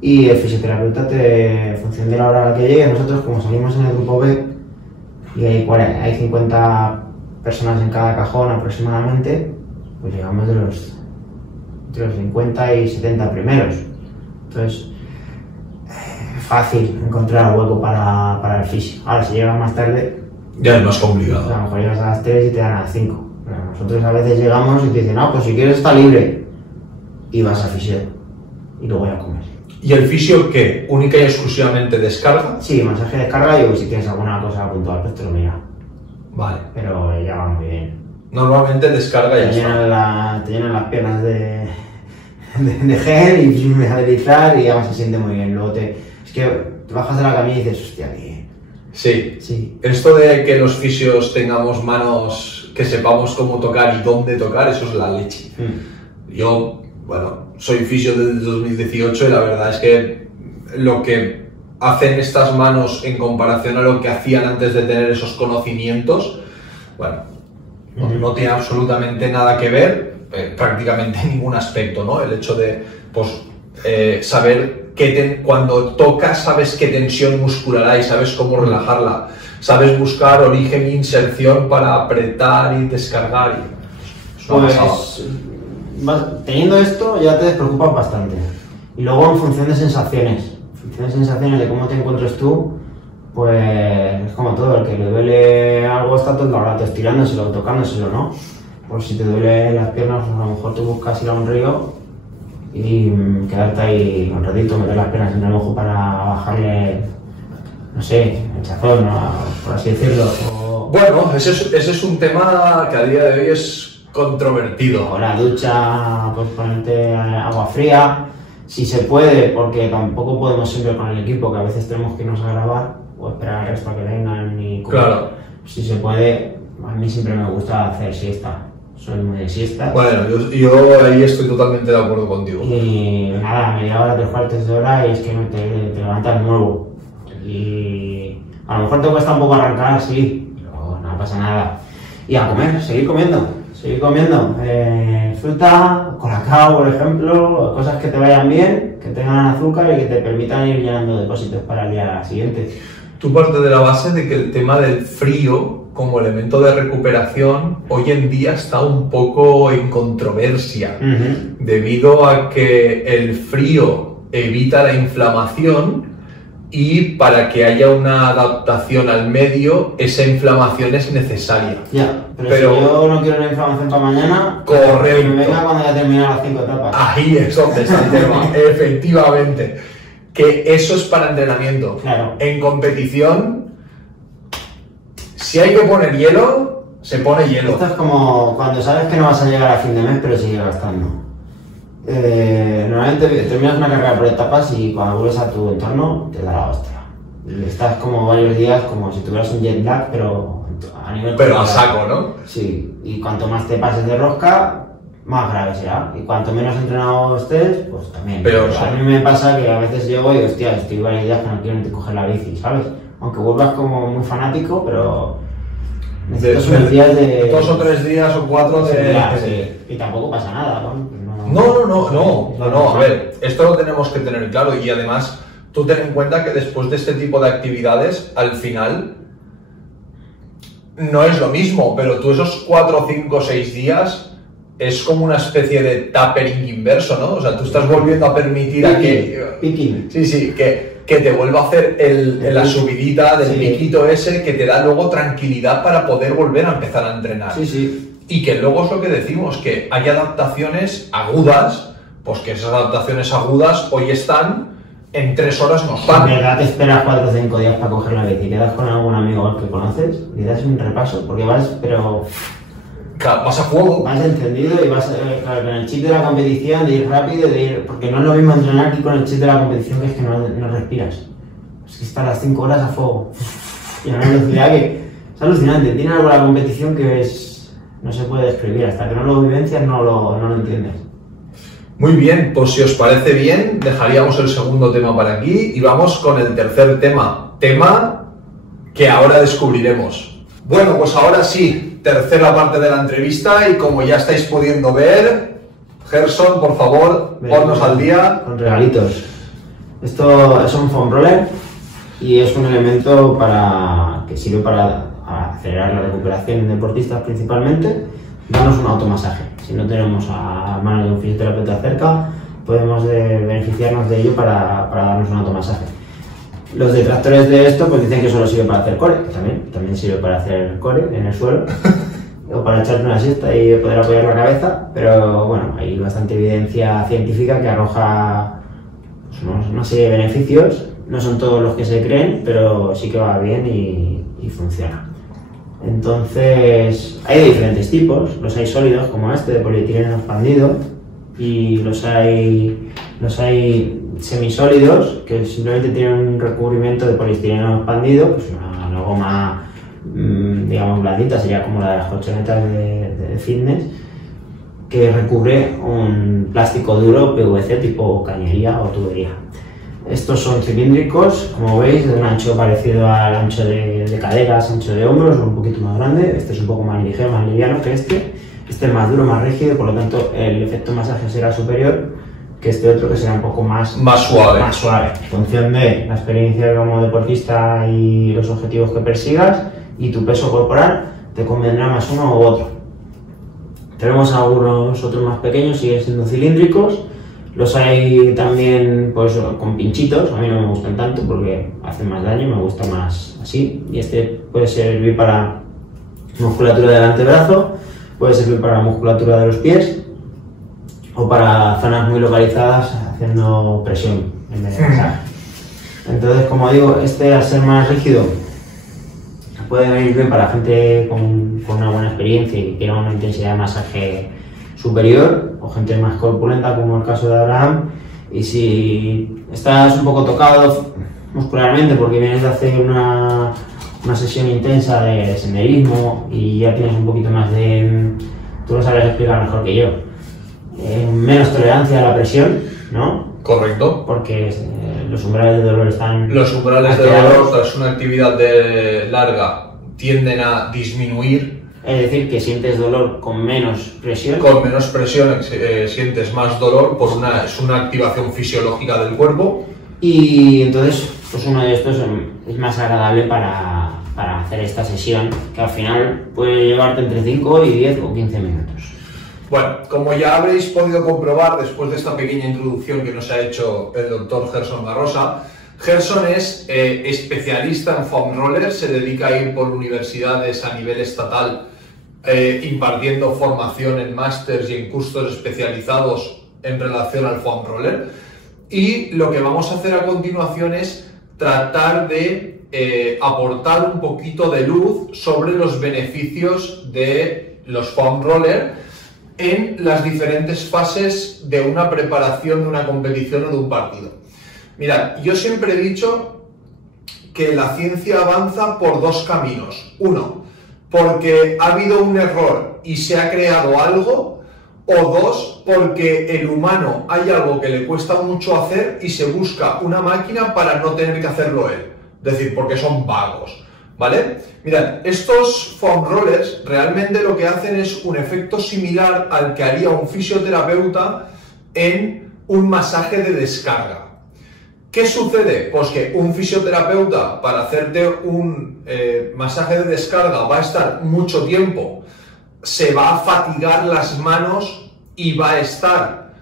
Y el fisioterapeuta, en función de la hora a la que llegue, nosotros como salimos en el grupo B y hay 50 personas en cada cajón aproximadamente, pues llegamos de los 50 y 70 primeros. Entonces, es fácil encontrar hueco para el fisio. Ahora, si llegas más tarde, ya es más complicado. A lo mejor llegas a las 3 y te dan a las 5. Pero nosotros a veces llegamos y te dicen, pues si quieres está libre. Y vas a fisio. Y luego ya comes. ¿Y el fisio qué? ¿Única y exclusivamente descarga? Sí, masaje de descarga y si tienes alguna cosa puntual, pues te lo mira. Vale. Pero ya va muy bien. Normalmente descarga y ya está. Te llenan las piernas de gel y de deslizar y además se siente muy bien. Luego es que te bajas de la camilla y dices, hostia, qué... Sí. Sí. Esto de que los fisios tengamos manos, que sepamos cómo tocar y dónde tocar, eso es la leche. Yo, bueno, soy fisio desde 2018 y la verdad es que lo que hacen estas manos en comparación a lo que hacían antes de tener esos conocimientos, bueno, no tiene absolutamente nada que ver, prácticamente en ningún aspecto, ¿no? El hecho de, pues, saber cuando tocas sabes qué tensión muscular hay, sabes cómo relajarla, sabes buscar origen e inserción para apretar y descargar. Pues, teniendo esto ya te despreocupas bastante. Y luego en función de sensaciones, de cómo te encuentres tú, pues es como todo, el que le duele algo está todo el rato estirándoselo, tocándoselo, ¿no? Pues si te duele las piernas, pues a lo mejor tú buscas ir a un río y quedarte ahí un ratito, meter las piernas en el ojo para bajarle, no sé, el chazón, ¿no? Por así decirlo. Bueno, ese es un tema que a día de hoy es controvertido. O la ducha, pues ponerte agua fría, si se puede, porque tampoco podemos siempre con el equipo, que a veces tenemos que irnos a grabar o esperar al resto a que vengan y comer. Claro. Si se puede, a mí siempre me gusta hacer siesta. Soy muy de siesta. Bueno, yo ahí estoy totalmente de acuerdo contigo. Y nada, media hora, 3/4 de hora y es que te levantas nuevo. Y a lo mejor te cuesta un poco arrancar, sí, pero no pasa nada. Y a comer, seguir comiendo. Fruta, colacao, por ejemplo, cosas que te vayan bien, que tengan azúcar y que te permitan ir llenando depósitos para el día siguiente. Tú partes de la base de que el tema del frío como elemento de recuperación hoy en día está un poco en controversia, debido a que el frío evita la inflamación y para que haya una adaptación al medio, esa inflamación es necesaria. Ya, pero si yo no quiero una inflamación para mañana, correcto. Que me venga cuando ya termine las 5 etapas. Ahí es donde está el tema, efectivamente. Que eso es para entrenamiento. Claro. En competición, si hay que poner hielo, se pone hielo. Esto es como cuando sabes que no vas a llegar a fin de mes, pero sigues gastando. Normalmente terminas una carrera por etapas y cuando vuelves a tu entorno te da la hostia. Estás como varios días como si tuvieras un jet lag, pero a nivel... Pero a saco, ¿no? Sí, y cuanto más te pases de rosca, más grave será. Y cuanto menos entrenado estés, pues también. Pero a mí me pasa que a veces llego y hostia, estoy varios días que no quiero ni coger la bici, ¿sabes? Aunque vuelvas como muy fanático, pero necesitas unos días de... 2 o 3 días o 4 de... Sí. Y tampoco pasa nada, ¿no? No, a ver, esto lo tenemos que tener claro y además tú ten en cuenta que después de este tipo de actividades, al final no es lo mismo, pero tú esos 4, 5, 6 días es como una especie de tapering inverso, ¿no? O sea, tú estás volviendo a permitir a que... Picking. Sí, que te vuelva a hacer la subidita del piquito ese que te da luego tranquilidad para poder volver a empezar a entrenar. Sí. Y que luego es lo que decimos, que hay adaptaciones agudas, pues que esas adaptaciones agudas hoy están en 3 horas nos van. En verdad te esperas 4 o 5 días para coger la bici, quedas con algún amigo que conoces y das un repaso, porque vas a fuego. Vas encendido y vas con el chip de la competición, de ir rápido, porque no es lo mismo entrenar aquí con el chip de la competición, que es que no respiras. Es que estás las 5 horas a fuego. Y a una velocidad que es alucinante. Tiene algo la competición que no se puede describir, hasta que no lo vivencias no lo entiendes. Muy bien, pues si os parece bien, dejaríamos el segundo tema para aquí y vamos con el tercer tema que ahora descubriremos. Bueno, pues ahora sí, tercera parte de la entrevista y como ya estáis pudiendo ver, Gerson, por favor, ponnos al día. Con regalitos. Esto es un foam roller y es un elemento que sirve para acelerar la recuperación en deportistas principalmente, darnos un automasaje. Si no tenemos a manos de un fisioterapeuta cerca, podemos beneficiarnos de ello para darnos un automasaje. Los detractores de esto pues dicen que solo sirve para hacer core, que también sirve para hacer core en el suelo. o para echarte una siesta y poder apoyar la cabeza, pero bueno, hay bastante evidencia científica que arroja pues, una serie de beneficios. No son todos los que se creen, pero sí que va bien y funciona. Entonces, hay de diferentes tipos. Los hay sólidos, como este, de polietileno expandido, y los hay semisólidos, que simplemente tienen un recubrimiento de poliestireno expandido, pues una goma, digamos, blandita, sería como la de las colchonetas de fitness, que recubre un plástico duro PVC tipo cañería o tubería. Estos son cilíndricos, como veis, de un ancho parecido al ancho de caderas, ancho de hombros, o un poquito más grande. Este es un poco más ligero, más liviano que este. Este es más duro, más rígido, por lo tanto el efecto masaje será superior que este otro, que será un poco más suave. En función de la experiencia como deportista y los objetivos que persigas y tu peso corporal, te convendrá más uno u otro. Tenemos algunos otros más pequeños, siguen siendo cilíndricos. Los hay también pues, con pinchitos. A mí no me gustan tanto porque hacen más daño, me gusta más así. Y este puede servir para musculatura del antebrazo, puede servir para la musculatura de los pies o para zonas muy localizadas haciendo presión en vez de masaje. Entonces, como digo, este, al ser más rígido, puede venir bien para gente con una buena experiencia y que quiera una intensidad de masaje superior, o gente más corpulenta, como el caso de Abraham. Y si estás un poco tocado muscularmente porque vienes de hacer una sesión intensa de senderismo y ya tienes un poquito más de, tú lo sabes explicar mejor que yo, menos tolerancia a la presión, ¿no? Correcto. Porque los umbrales de dolor están... Los umbrales de dolor, tras una actividad larga, tienden a disminuir. Es decir, que sientes dolor con menos presión. Con menos presión sientes más dolor, es una activación fisiológica del cuerpo. Y entonces, pues uno de estos es más agradable para hacer esta sesión, que al final puede llevarte entre 5 y 10 o 15 minutos. Bueno, como ya habréis podido comprobar después de esta pequeña introducción que nos ha hecho el doctor Gerson Garrosa, Gerson es especialista en foam roller, se dedica a ir por universidades a nivel estatal impartiendo formación en másters y en cursos especializados en relación al foam roller. Y lo que vamos a hacer a continuación es tratar de aportar un poquito de luz sobre los beneficios de los foam roller en las diferentes fases de una preparación de una competición o de un partido. Mirad, yo siempre he dicho que la ciencia avanza por dos caminos. Uno, porque ha habido un error y se ha creado algo, o dos, porque el humano hay algo que le cuesta mucho hacer y se busca una máquina para no tener que hacerlo él. Es decir, porque son vagos, ¿vale? Mirad, estos foam rollers realmente lo que hacen es un efecto similar al que haría un fisioterapeuta en un masaje de descarga. ¿Qué sucede? Pues que un fisioterapeuta, para hacerte un masaje de descarga, va a estar mucho tiempo, se va a fatigar las manos y va a estar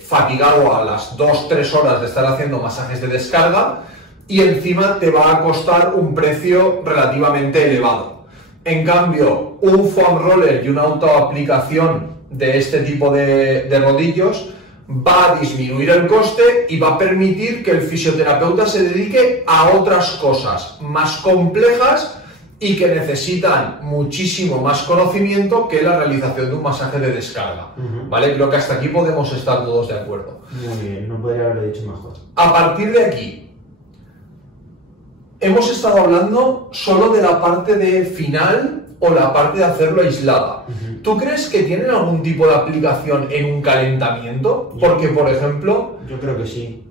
fatigado a las 2-3 horas de estar haciendo masajes de descarga, y encima te va a costar un precio relativamente elevado. En cambio, un foam roller y una autoaplicación de este tipo de rodillos va a disminuir el coste y va a permitir que el fisioterapeuta se dedique a otras cosas más complejas y que necesitan muchísimo más conocimiento que la realización de un masaje de descarga. ¿Vale? Creo que hasta aquí podemos estar todos de acuerdo. Muy bien, no podría haberlo dicho mejor. A partir de aquí, hemos estado hablando solo de la parte de final o la parte de hacerlo aislada. ¿Tú crees que tienen algún tipo de aplicación en un calentamiento? Porque, por ejemplo... Yo creo que sí.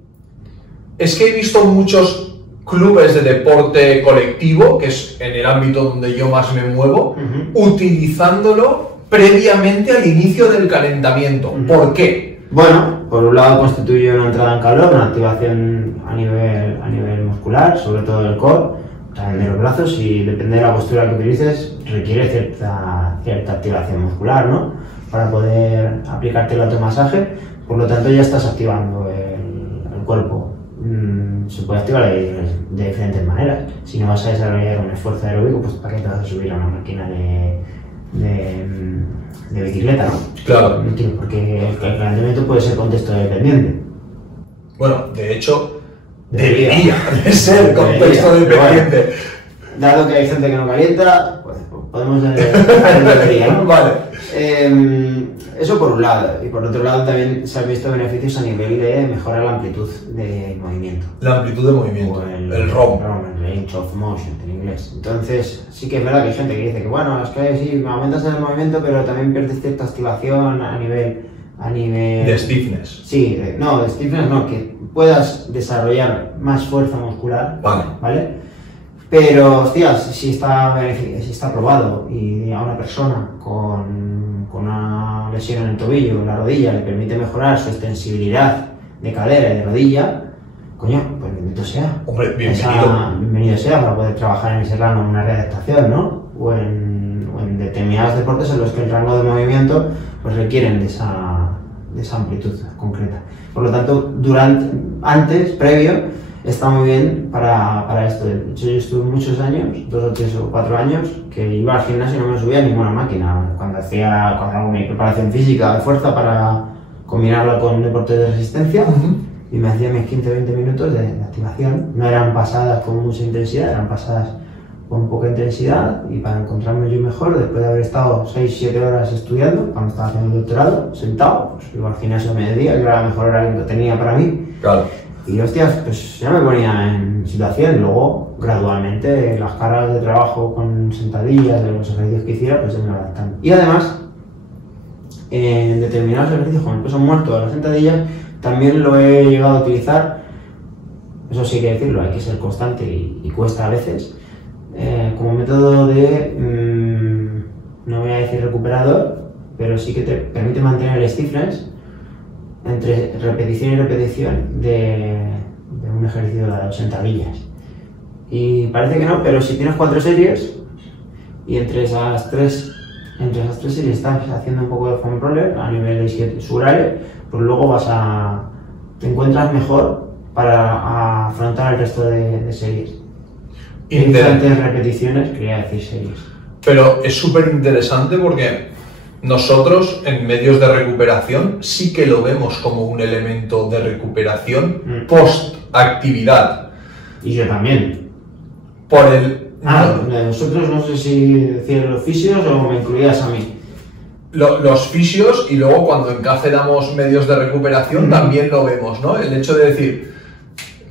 Es que he visto muchos clubes de deporte colectivo, que es en el ámbito donde yo más me muevo, utilizándolo previamente al inicio del calentamiento. ¿Por qué? Bueno, por un lado constituye una entrada en calor, una activación a nivel muscular, sobre todo del core, también de los brazos, y depende de la postura que utilices, requiere cierta activación muscular, ¿no? Para poder aplicarte el automasaje, por lo tanto ya estás activando el cuerpo. Se puede activar de diferentes maneras. Si no vas a desarrollar un esfuerzo aeróbico, pues ¿para qué te vas a subir a una máquina de de bicicleta, ¿no? Claro. No tiene, porque el calentamiento puede ser contexto dependiente. Bueno, de hecho, Debería de ser contexto dependiente. Dado que hay gente que no calienta, pues podemos debería, ¿no? Vale. Eso por un lado, y por otro lado también se han visto beneficios a nivel de mejorar la amplitud de movimiento. La amplitud de movimiento, O el ROM. el range of motion en inglés. Entonces, sí que es verdad que hay gente que dice que bueno, es que sí, aumentas el movimiento, pero también pierdes cierta activación a nivel De stiffness. Sí, no, de stiffness no, que puedas desarrollar más fuerza muscular, ¿vale? Pero, hostias, si está probado y a una persona con una lesión en el tobillo o en la rodilla le permite mejorar su extensibilidad de cadera y de rodilla, coño, pues bienvenido sea. Hombre, bienvenido. Bienvenido sea para poder trabajar en ese rango en una readaptación, ¿no? O en determinados deportes en los que el rango de movimiento pues requieren de esa amplitud concreta. Por lo tanto, previo, está muy bien para esto. De hecho, yo estuve muchos años, 2 o 3 o 4 años, que iba al gimnasio y no me subía a ninguna máquina. Cuando hago mi preparación física de fuerza para combinarla con deportes de resistencia, y me hacía mis 15-20 minutos de activación. No eran pasadas con mucha intensidad, eran pasadas con poca intensidad, y para encontrarme yo mejor, después de haber estado 6-7 horas estudiando, cuando estaba haciendo el doctorado, sentado, pues iba al gimnasio a mediodía, que era la mejor hora que tenía para mí. Claro. Y hostias, pues ya me ponía en situación. Luego, gradualmente, las cargas de trabajo con sentadillas, de los ejercicios que hiciera, pues se me adaptan. Y además, en determinados ejercicios, como el peso muerto de las sentadillas, también lo he llegado a utilizar. Eso sí hay que decirlo, hay que ser constante y cuesta a veces. Como método de, no voy a decir recuperador, pero sí que te permite mantener el stiffness entre repetición y repetición de un ejercicio de sentadillas. Y parece que no, pero si tienes 4 series y entre esas tres series estás haciendo un poco de foam roller a nivel de isquiotibial, pues luego te encuentras mejor para afrontar el resto de series. Diferentes repeticiones, quería decir series. Pero es súper interesante porque nosotros en medios de recuperación sí que lo vemos como un elemento de recuperación post-actividad. Y yo también. Por el... Nosotros no sé si decían los fisios o me incluías a mí. Los fisios, y luego cuando en CAFE damos medios de recuperación también lo vemos, ¿no? El hecho de decir,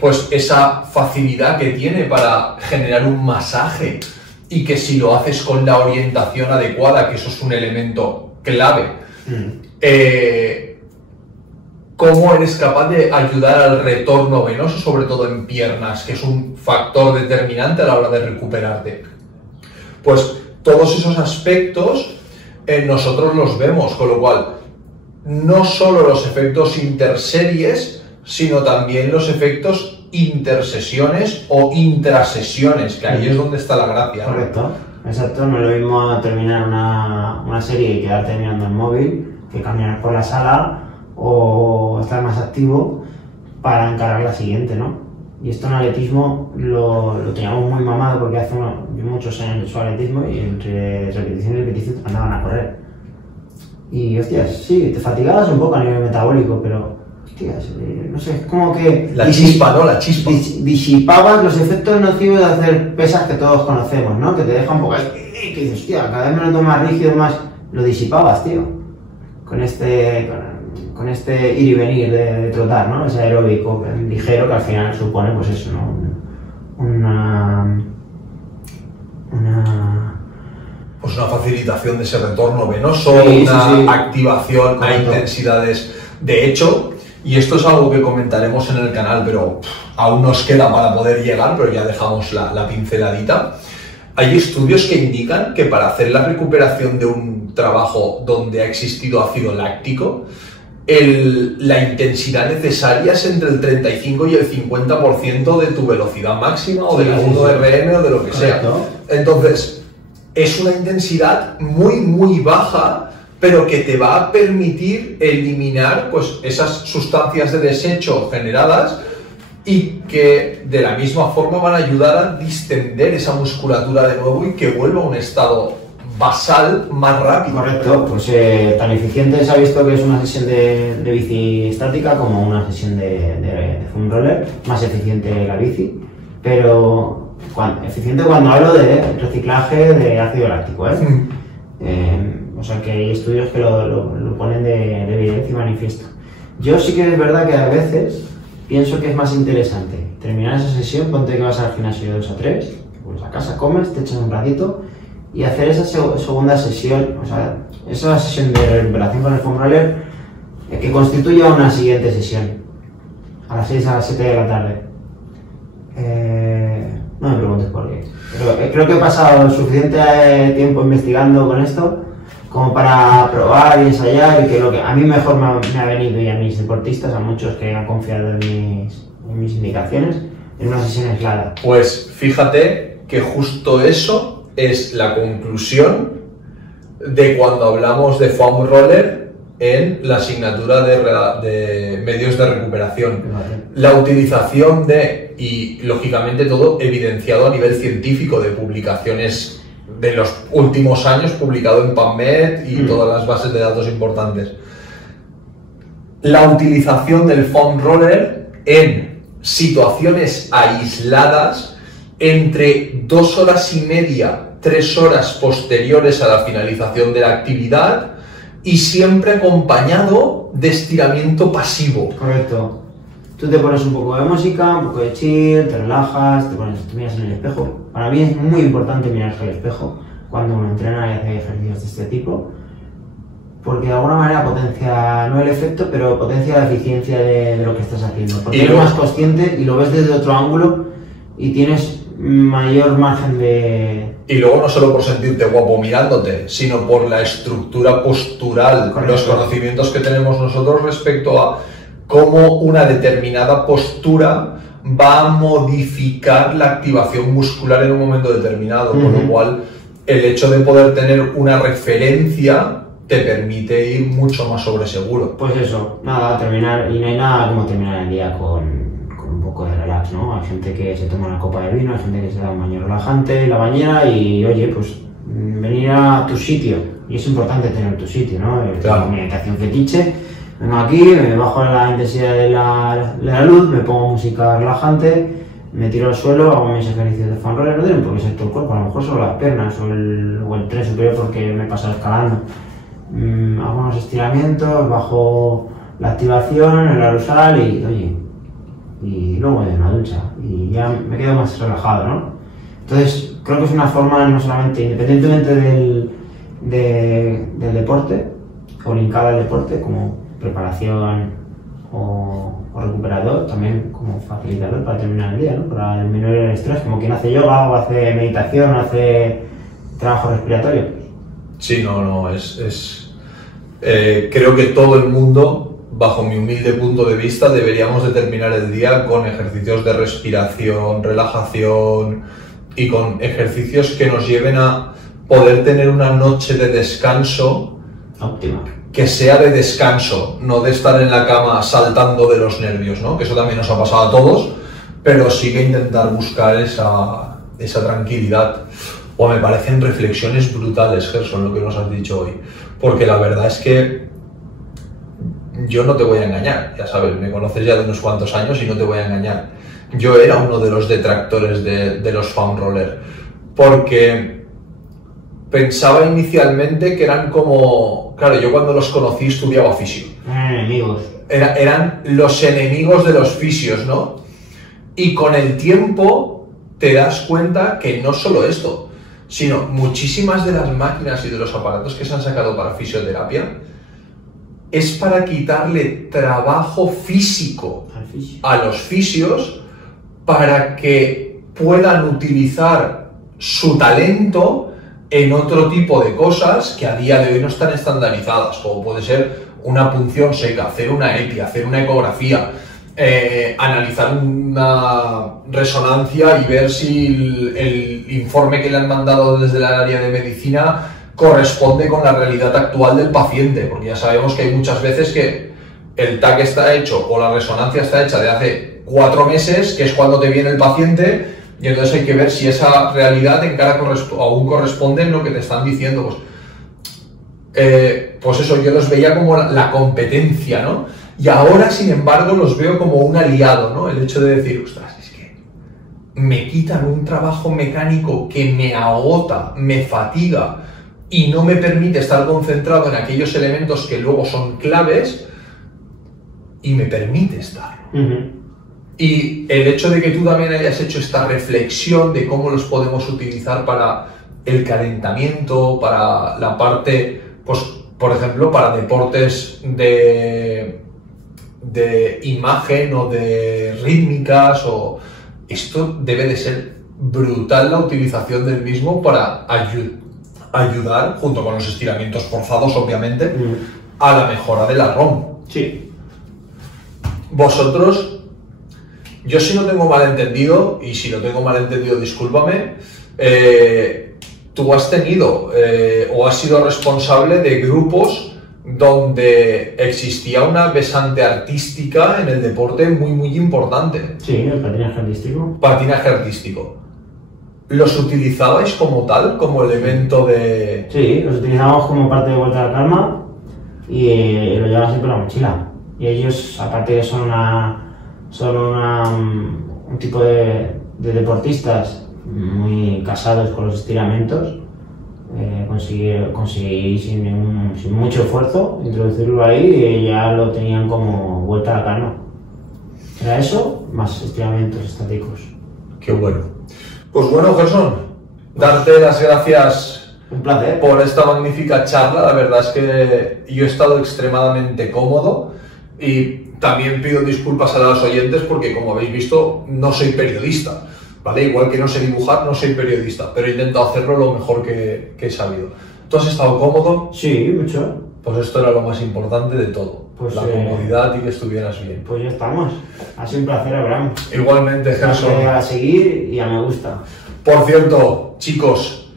pues esa facilidad que tiene para generar un masaje, y que si lo haces con la orientación adecuada, que eso es un elemento clave, cómo eres capaz de ayudar al retorno venoso, sobre todo en piernas, que es un factor determinante a la hora de recuperarte. Pues todos esos aspectos nosotros los vemos, con lo cual no solo los efectos interseries, sino también los efectos intersesiones o intrasesiones, que ahí es donde está la gracia, ¿no? Correcto, exacto. No es lo mismo terminar una serie y quedarte mirando el móvil que caminar por la sala o estar más activo para encarar la siguiente, ¿no? Y esto en atletismo lo teníamos muy mamado porque hace muchos años de su atletismo y entre repetición y repetición te mandaban a correr. Y hostias, sí, te fatigabas un poco a nivel metabólico, pero hostias, no sé, es como que... La chispa, ¿no? La chispa. Disipabas los efectos nocivos de hacer pesas que todos conocemos, ¿no? Que te deja un poco ahí, que dices, hostia, cada vez me noto más rígido, más... Lo disipabas, tío. Con este ir y venir de trotar, ¿no? Ese aeróbico ligero que al final supone, pues eso, ¿no? Pues una facilitación de ese retorno venoso, sí, una activación a intensidades. De hecho, y esto es algo que comentaremos en el canal, pero aún nos queda para poder llegar, pero ya dejamos la pinceladita. Hay estudios que indican que para hacer la recuperación de un trabajo donde ha existido ácido láctico, la intensidad necesaria es entre el 35 y el 50% de tu velocidad máxima o de la 1RM o de lo que sea. Entonces, es una intensidad muy, muy baja, pero que te va a permitir eliminar pues, esas sustancias de desecho generadas y que de la misma forma van a ayudar a distender esa musculatura de nuevo y que vuelva a un estado basal más rápido. Correcto, pues tan eficiente se ha visto que es una sesión de bici estática como una sesión de foam roller, más eficiente la bici, pero eficiente cuando hablo de reciclaje de ácido láctico, ¿eh? O sea que hay estudios que lo ponen de evidencia y manifiesto. Yo sí que es verdad que a veces pienso que es más interesante terminar esa sesión, ponte que vas al gimnasio de 2 a 3, pues a casa comes, te echas un ratito y hacer esa segunda sesión, o sea, esa sesión de recuperación con el foam roller que constituye una siguiente sesión a las 6 a las 7 de la tarde. No me preguntes por qué, pero creo que he pasado suficiente tiempo investigando con esto como para probar y ensayar, y que lo que a mí mejor me ha venido, y a mis deportistas, a muchos que han confiado en mis indicaciones, en una sesión aislada. Pues fíjate que justo eso es la conclusión de cuando hablamos de foam roller en la asignatura de medios de recuperación. La utilización y lógicamente todo evidenciado a nivel científico, de publicaciones de los últimos años, publicado en PubMed y todas las bases de datos importantes. La utilización del foam roller en situaciones aisladas entre 2 horas y media, 3 horas posteriores a la finalización de la actividad, y siempre acompañado de estiramiento pasivo. Correcto. Tú te pones un poco de música, un poco de chill, te relajas, te miras en el espejo. Para mí es muy importante mirarse al espejo cuando uno entrena y hace ejercicios de este tipo, porque de alguna manera potencia, no el efecto, pero potencia la eficiencia de lo que estás haciendo. Porque eres más consciente y lo ves desde otro ángulo y tienes mayor margen de... Y luego no solo por sentirte guapo mirándote, sino por la estructura postural, correcto, los conocimientos que tenemos nosotros respecto a cómo una determinada postura va a modificar la activación muscular en un momento determinado, con lo cual el hecho de poder tener una referencia te permite ir mucho más sobre seguro. Pues eso, nada, terminar, y no hay nada como terminar el día con un poco de relax, ¿no? Hay gente que se toma una copa de vino, hay gente que se da un baño relajante en la bañera y, oye, pues venir a tu sitio, y es importante tener tu sitio, ¿no? Claro. Mi meditación fetiche, vengo aquí, me bajo la intensidad de la luz, me pongo música relajante, me tiro al suelo, hago mis ejercicios de foam roller, no tienen por qué ser todo el cuerpo, a lo mejor solo las piernas o el tren superior porque me he pasado escalando. Hago unos estiramientos, bajo la activación, el aerosol y, oye, y luego me doy una ducha y ya me quedo más relajado, ¿no? Entonces, creo que es una forma, no solamente, independientemente del deporte, o linkada al deporte, como preparación o recuperador, también como facilitador para terminar el día, ¿no? Para disminuir el estrés, como quien hace yoga o hace meditación o hace trabajo respiratorio. Sí, creo que todo el mundo, bajo mi humilde punto de vista, deberíamos de terminar el día con ejercicios de respiración, relajación y con ejercicios que nos lleven a poder tener una noche de descanso óptima, que sea de descanso, no de estar en la cama saltando de los nervios, ¿no? Que eso también nos ha pasado a todos, pero sí que intentar buscar esa tranquilidad. O me parecen reflexiones brutales, Gerson, lo que nos has dicho hoy, porque la verdad es que yo no te voy a engañar, ya sabes, me conoces ya de unos cuantos años y no te voy a engañar. Yo era uno de los detractores de los foam roller, porque pensaba inicialmente que eran como... Claro, yo cuando los conocí estudiaba fisio. Enemigos. Eran los enemigos de los fisios, ¿no? Y con el tiempo te das cuenta que no solo esto, sino muchísimas de las máquinas y de los aparatos que se han sacado para fisioterapia es para quitarle trabajo físico a los fisios para que puedan utilizar su talento en otro tipo de cosas que a día de hoy no están estandarizadas, como puede ser una punción seca, hacer una EPI, hacer una ecografía, analizar una resonancia y ver si el informe que le han mandado desde el área de medicina corresponde con la realidad actual del paciente, porque ya sabemos que hay muchas veces que el TAC está hecho o la resonancia está hecha de hace 4 meses, que es cuando te viene el paciente, Y entonces hay que ver si esa realidad aún corresponde en lo que te están diciendo. Pues eso, yo los veía como la competencia, ¿no? Y ahora, sin embargo, los veo como un aliado, ¿no? El hecho de decir, ostras, es que me quitan un trabajo mecánico que me agota, me fatiga y no me permite estar concentrado en aquellos elementos que luego son claves y me permite estar. Y el hecho de que tú también hayas hecho esta reflexión de cómo los podemos utilizar para el calentamiento, para la parte, pues, por ejemplo, para deportes de imagen o de rítmicas, esto debe de ser brutal la utilización del mismo para ayudar, junto con los estiramientos forzados, obviamente, a la mejora de la ROM. Sí. Vosotros, yo si no tengo mal entendido, y si lo tengo mal entendido, discúlpame, tú has tenido o has sido responsable de grupos donde existía una besante artística en el deporte muy importante. Sí, el patinaje artístico. Patinaje artístico. ¿Los utilizabais como tal, como elemento de...? Sí, los utilizamos como parte de Vuelta a la Calma y lo llevamos siempre en la mochila. Y ellos, aparte que son un tipo de deportistas muy casados con los estiramientos, conseguí sin mucho esfuerzo introducirlo ahí y ya lo tenían como Vuelta a la Calma. Era eso, más estiramientos estáticos. Qué bueno. Pues bueno, Gerson, darte las gracias. Un placer. Por esta magnífica charla. La verdad es que yo he estado extremadamente cómodo y también pido disculpas a los oyentes porque, como habéis visto, no soy periodista, ¿vale? Igual que no sé dibujar, no soy periodista, pero he intentado hacerlo lo mejor que he sabido. ¿Tú has estado cómodo? Sí, mucho. Pues esto era lo más importante de todo, pues la comodidad y que estuvieras bien. Pues ya estamos. Ha sido un placer, Abraham. Igualmente, Gerson. A seguir y a me gusta. Por cierto, chicos,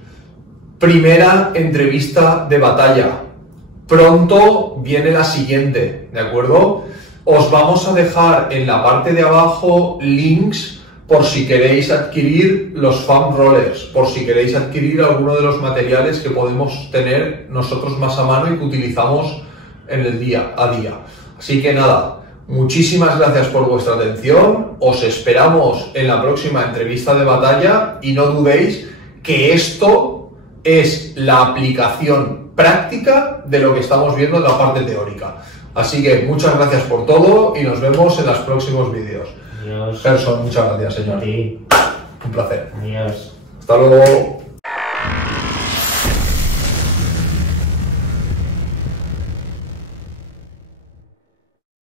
primera entrevista de batalla. Pronto viene la siguiente, ¿de acuerdo? Os vamos a dejar en la parte de abajo links por si queréis adquirir los foam rollers, por si queréis adquirir alguno de los materiales que podemos tener nosotros más a mano y que utilizamos en el día a día. Así que nada, muchísimas gracias por vuestra atención, os esperamos en la próxima entrevista de batalla y no dudéis que esto es la aplicación práctica de lo que estamos viendo en la parte teórica. Así que muchas gracias por todo y nos vemos en los próximos vídeos. Adiós. Gerson, muchas gracias, señor. A ti. Un placer. Adiós. Hasta luego.